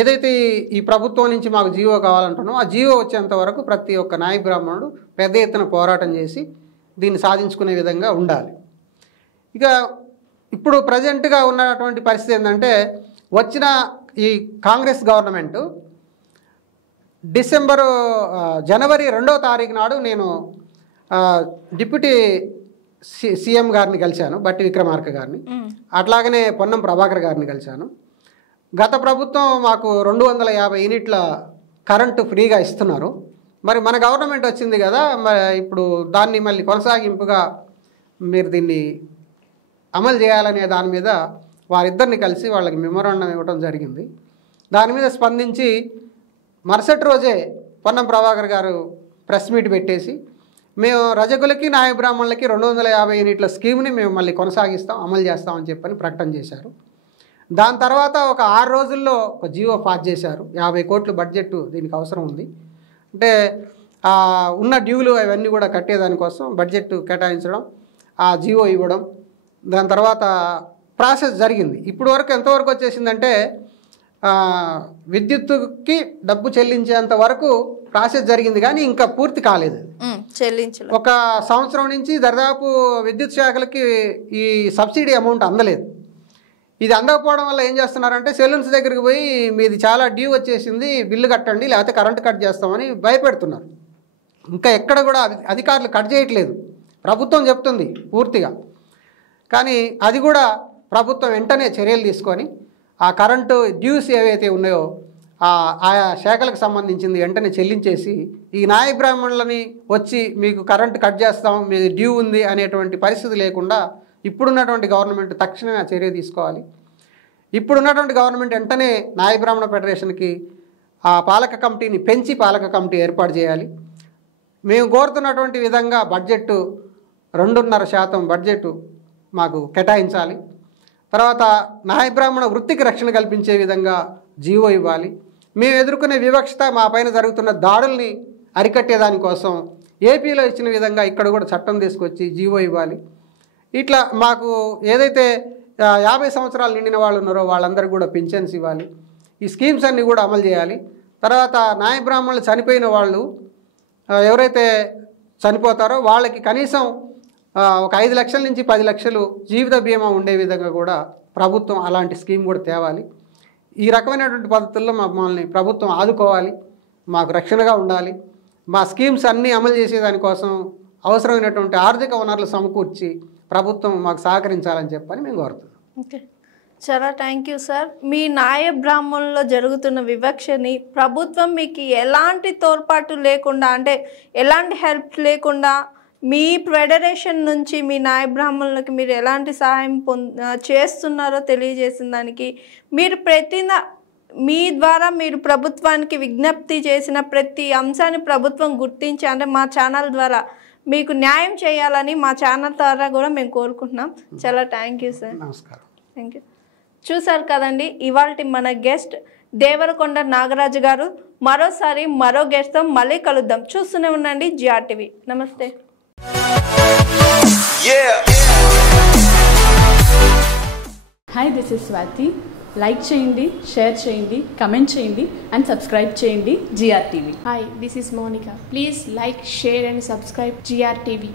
ఏదైతే ఈ ప్రభుత్వం నుంచి మాకు జీవో కావాలంటున్నామో ఆ జీవో వచ్చేంత వరకు ప్రతి ఒక్క నాయ బ్రాహ్మణుడు పెద్ద ఎత్తున పోరాటం చేసి దీన్ని సాధించుకునే విధంగా ఉండాలి. ఇక ఇప్పుడు ప్రజెంట్గా ఉన్నటువంటి పరిస్థితి ఏంటంటే, వచ్చిన ఈ కాంగ్రెస్ గవర్నమెంటు జనవరి 2వ తారీఖు నాడు నేను డిప్యూటీ సీఎం గారిని కలిశాను, బట్టి విక్రమార్క గారిని. అట్లాగనే పొన్నం ప్రభాకర్ గారిని కలిశాను. గత ప్రభుత్వం మాకు 250 యూనిట్ల కరెంటు ఫ్రీగా ఇస్తున్నారు. మరి మన గవర్నమెంట్ వచ్చింది కదా, మరి ఇప్పుడు దాన్ని మళ్ళీ కొనసాగింపుగా మీరు దీన్ని అమలు చేయాలనే దాని మీద వారిద్దరిని కలిసి వాళ్ళకి మెమోరాండం ఇవ్వడం జరిగింది. దాని మీద స్పందించి మరుసటి రోజే పొన్నం ప్రభాకర్ గారు ప్రెస్ మీట్ పెట్టేసి, మేము రజకులకి నాయ బ్రాహ్మణులకి 250 యూనిట్ల స్కీమ్ని మేము మళ్ళీ కొనసాగిస్తాం, అమలు చేస్తామని చెప్పని ప్రకటన చేశారు. దాని తర్వాత ఒక 6 రోజుల్లో ఒక జీవో పాస్ చేశారు. 50 కోట్ల బడ్జెట్ దీనికి అవసరం ఉంది. అంటే ఉన్న డ్యూలు అవన్నీ కూడా కట్టేదానికోసం బడ్జెట్ కేటాయించడం, ఆ జీవో ఇవ్వడం, దాని తర్వాత ప్రాసెస్ జరిగింది. ఇప్పుడు వరకు ఎంతవరకు వచ్చేసిందంటే, విద్యుత్తుకి డబ్బు చెల్లించేంత వరకు ప్రాసెస్ జరిగింది, కానీ ఇంకా పూర్తి కాలేదు. ఒక సంవత్సరం నుంచి దాదాపు విద్యుత్ శాఖలకి ఈ సబ్సిడీ అమౌంట్ అందలేదు. ఇది అందకపోవడం వల్ల ఏం చేస్తున్నారంటే, సెలూన్స్ దగ్గరికి పోయి మీది చాలా డ్యూ వచ్చేసింది, బిల్లు కట్టండి లేకపోతే కరెంటు కట్ చేస్తామని భయపెడుతున్నారు. ఇంకా ఎక్కడ కూడా అధికారులు కట్ చేయట్లేదు, ప్రభుత్వం చెప్తుంది పూర్తిగా. కానీ అది కూడా ప్రభుత్వం వెంటనే చర్యలు తీసుకొని ఆ కరెంటు డ్యూస్ ఏవైతే ఉన్నాయో ఆయా శాఖలకు సంబంధించింది వెంటనే చెల్లించేసి, ఈ నాయ బ్రాహ్మణులని వచ్చి మీకు కరెంటు కట్ చేస్తాం, మీది డ్యూ ఉంది అనేటువంటి పరిస్థితి లేకుండా ఇప్పుడున్నటువంటి గవర్నమెంట్ తక్షణమే చర్య తీసుకోవాలి. ఇప్పుడున్నటువంటి గవర్నమెంట్ వెంటనే నాయ బ్రాహ్మణ ఫెడరేషన్కి ఆ పాలక కమిటీని పెంచి పాలక కమిటీ ఏర్పాటు చేయాలి. మేము కోరుతున్నటువంటి విధంగా బడ్జెట్ 2.5% బడ్జెట్ మాకు కేటాయించాలి. తర్వాత నాయ బ్రాహ్మణ వృత్తికి రక్షణ కల్పించే విధంగా జీవో ఇవ్వాలి. మేము ఎదుర్కొనే వివక్షత, మా పైన జరుగుతున్న దాడుల్ని అరికట్టేదానికోసం ఏపీలో ఇచ్చిన విధంగా ఇక్కడ కూడా చట్టం తీసుకొచ్చి జీవో ఇవ్వాలి. ఇట్లా మాకు ఏదైతే 50 సంవత్సరాలు నిండిన వాళ్ళు ఉన్నారో వాళ్ళందరికీ కూడా పింఛన్స్ ఇవ్వాలి. ఈ స్కీమ్స్ అన్నీ కూడా అమలు చేయాలి. తర్వాత నాయ బ్రాహ్మణులు చనిపోయిన వాళ్ళు ఎవరైతే చనిపోతారో వాళ్ళకి కనీసం ఒక 5 లక్షల నుంచి 10 లక్షలు జీవిత బీమా ఉండే విధంగా కూడా ప్రభుత్వం అలాంటి స్కీమ్ కూడా తేవాలి. ఈ రకమైనటువంటి పద్ధతుల్లో మమ్మల్ని ప్రభుత్వం ఆదుకోవాలి, మాకు రక్షణగా ఉండాలి. మా స్కీమ్స్ అన్నీ అమలు చేసేదానికోసం అవసరమైనటువంటి ఆర్థిక వనరులు సమకూర్చి ప్రభుత్వం మాకు సహకరించాలని చెప్పని మేము కోరుతున్నాం. ఓకే, చాలా థ్యాంక్ యూ సార్. మీ నాయ బ్రాహ్మణుల్లో జరుగుతున్న వివక్షని ప్రభుత్వం మీకు ఎలాంటి తోడ్పాటు లేకుండా, అంటే ఎలాంటి హెల్ప్ లేకుండా మీ ఫెడరేషన్ నుంచి మీ నాయ బ్రాహ్మణులకి మీరు ఎలాంటి సహాయం చేస్తున్నారో తెలియజేసిన దానికి మీరు మీ ద్వారా మీరు ప్రభుత్వానికి విజ్ఞప్తి చేసిన ప్రతి అంశాన్ని ప్రభుత్వం గుర్తించి అంటే మా ఛానల్ ద్వారా మీకు న్యాయం చేయాలని మా ఛానల్ ద్వారా కూడా మేము కోరుకుంటున్నాం. చాలా థ్యాంక్ యూ సార్. నమస్కారం. Thank you. చూసారు కదండి ఇవాల్టి మన గెస్ట్ దేవరకొండ నాగరాజు గారు. మరోసారి మరో గెస్ట్తో మళ్ళీ కలుద్దాం. చూస్తూనే ఉండండి GRTV. నమస్తే. Hi, this is Swathi. Like చేయండి, షేర్ చేయండి, కమెంట్ చేయండి అండ్ సబ్స్క్రైబ్ చేయండి GRTV. Hi, this is Monica. Please like, share and subscribe GRTV.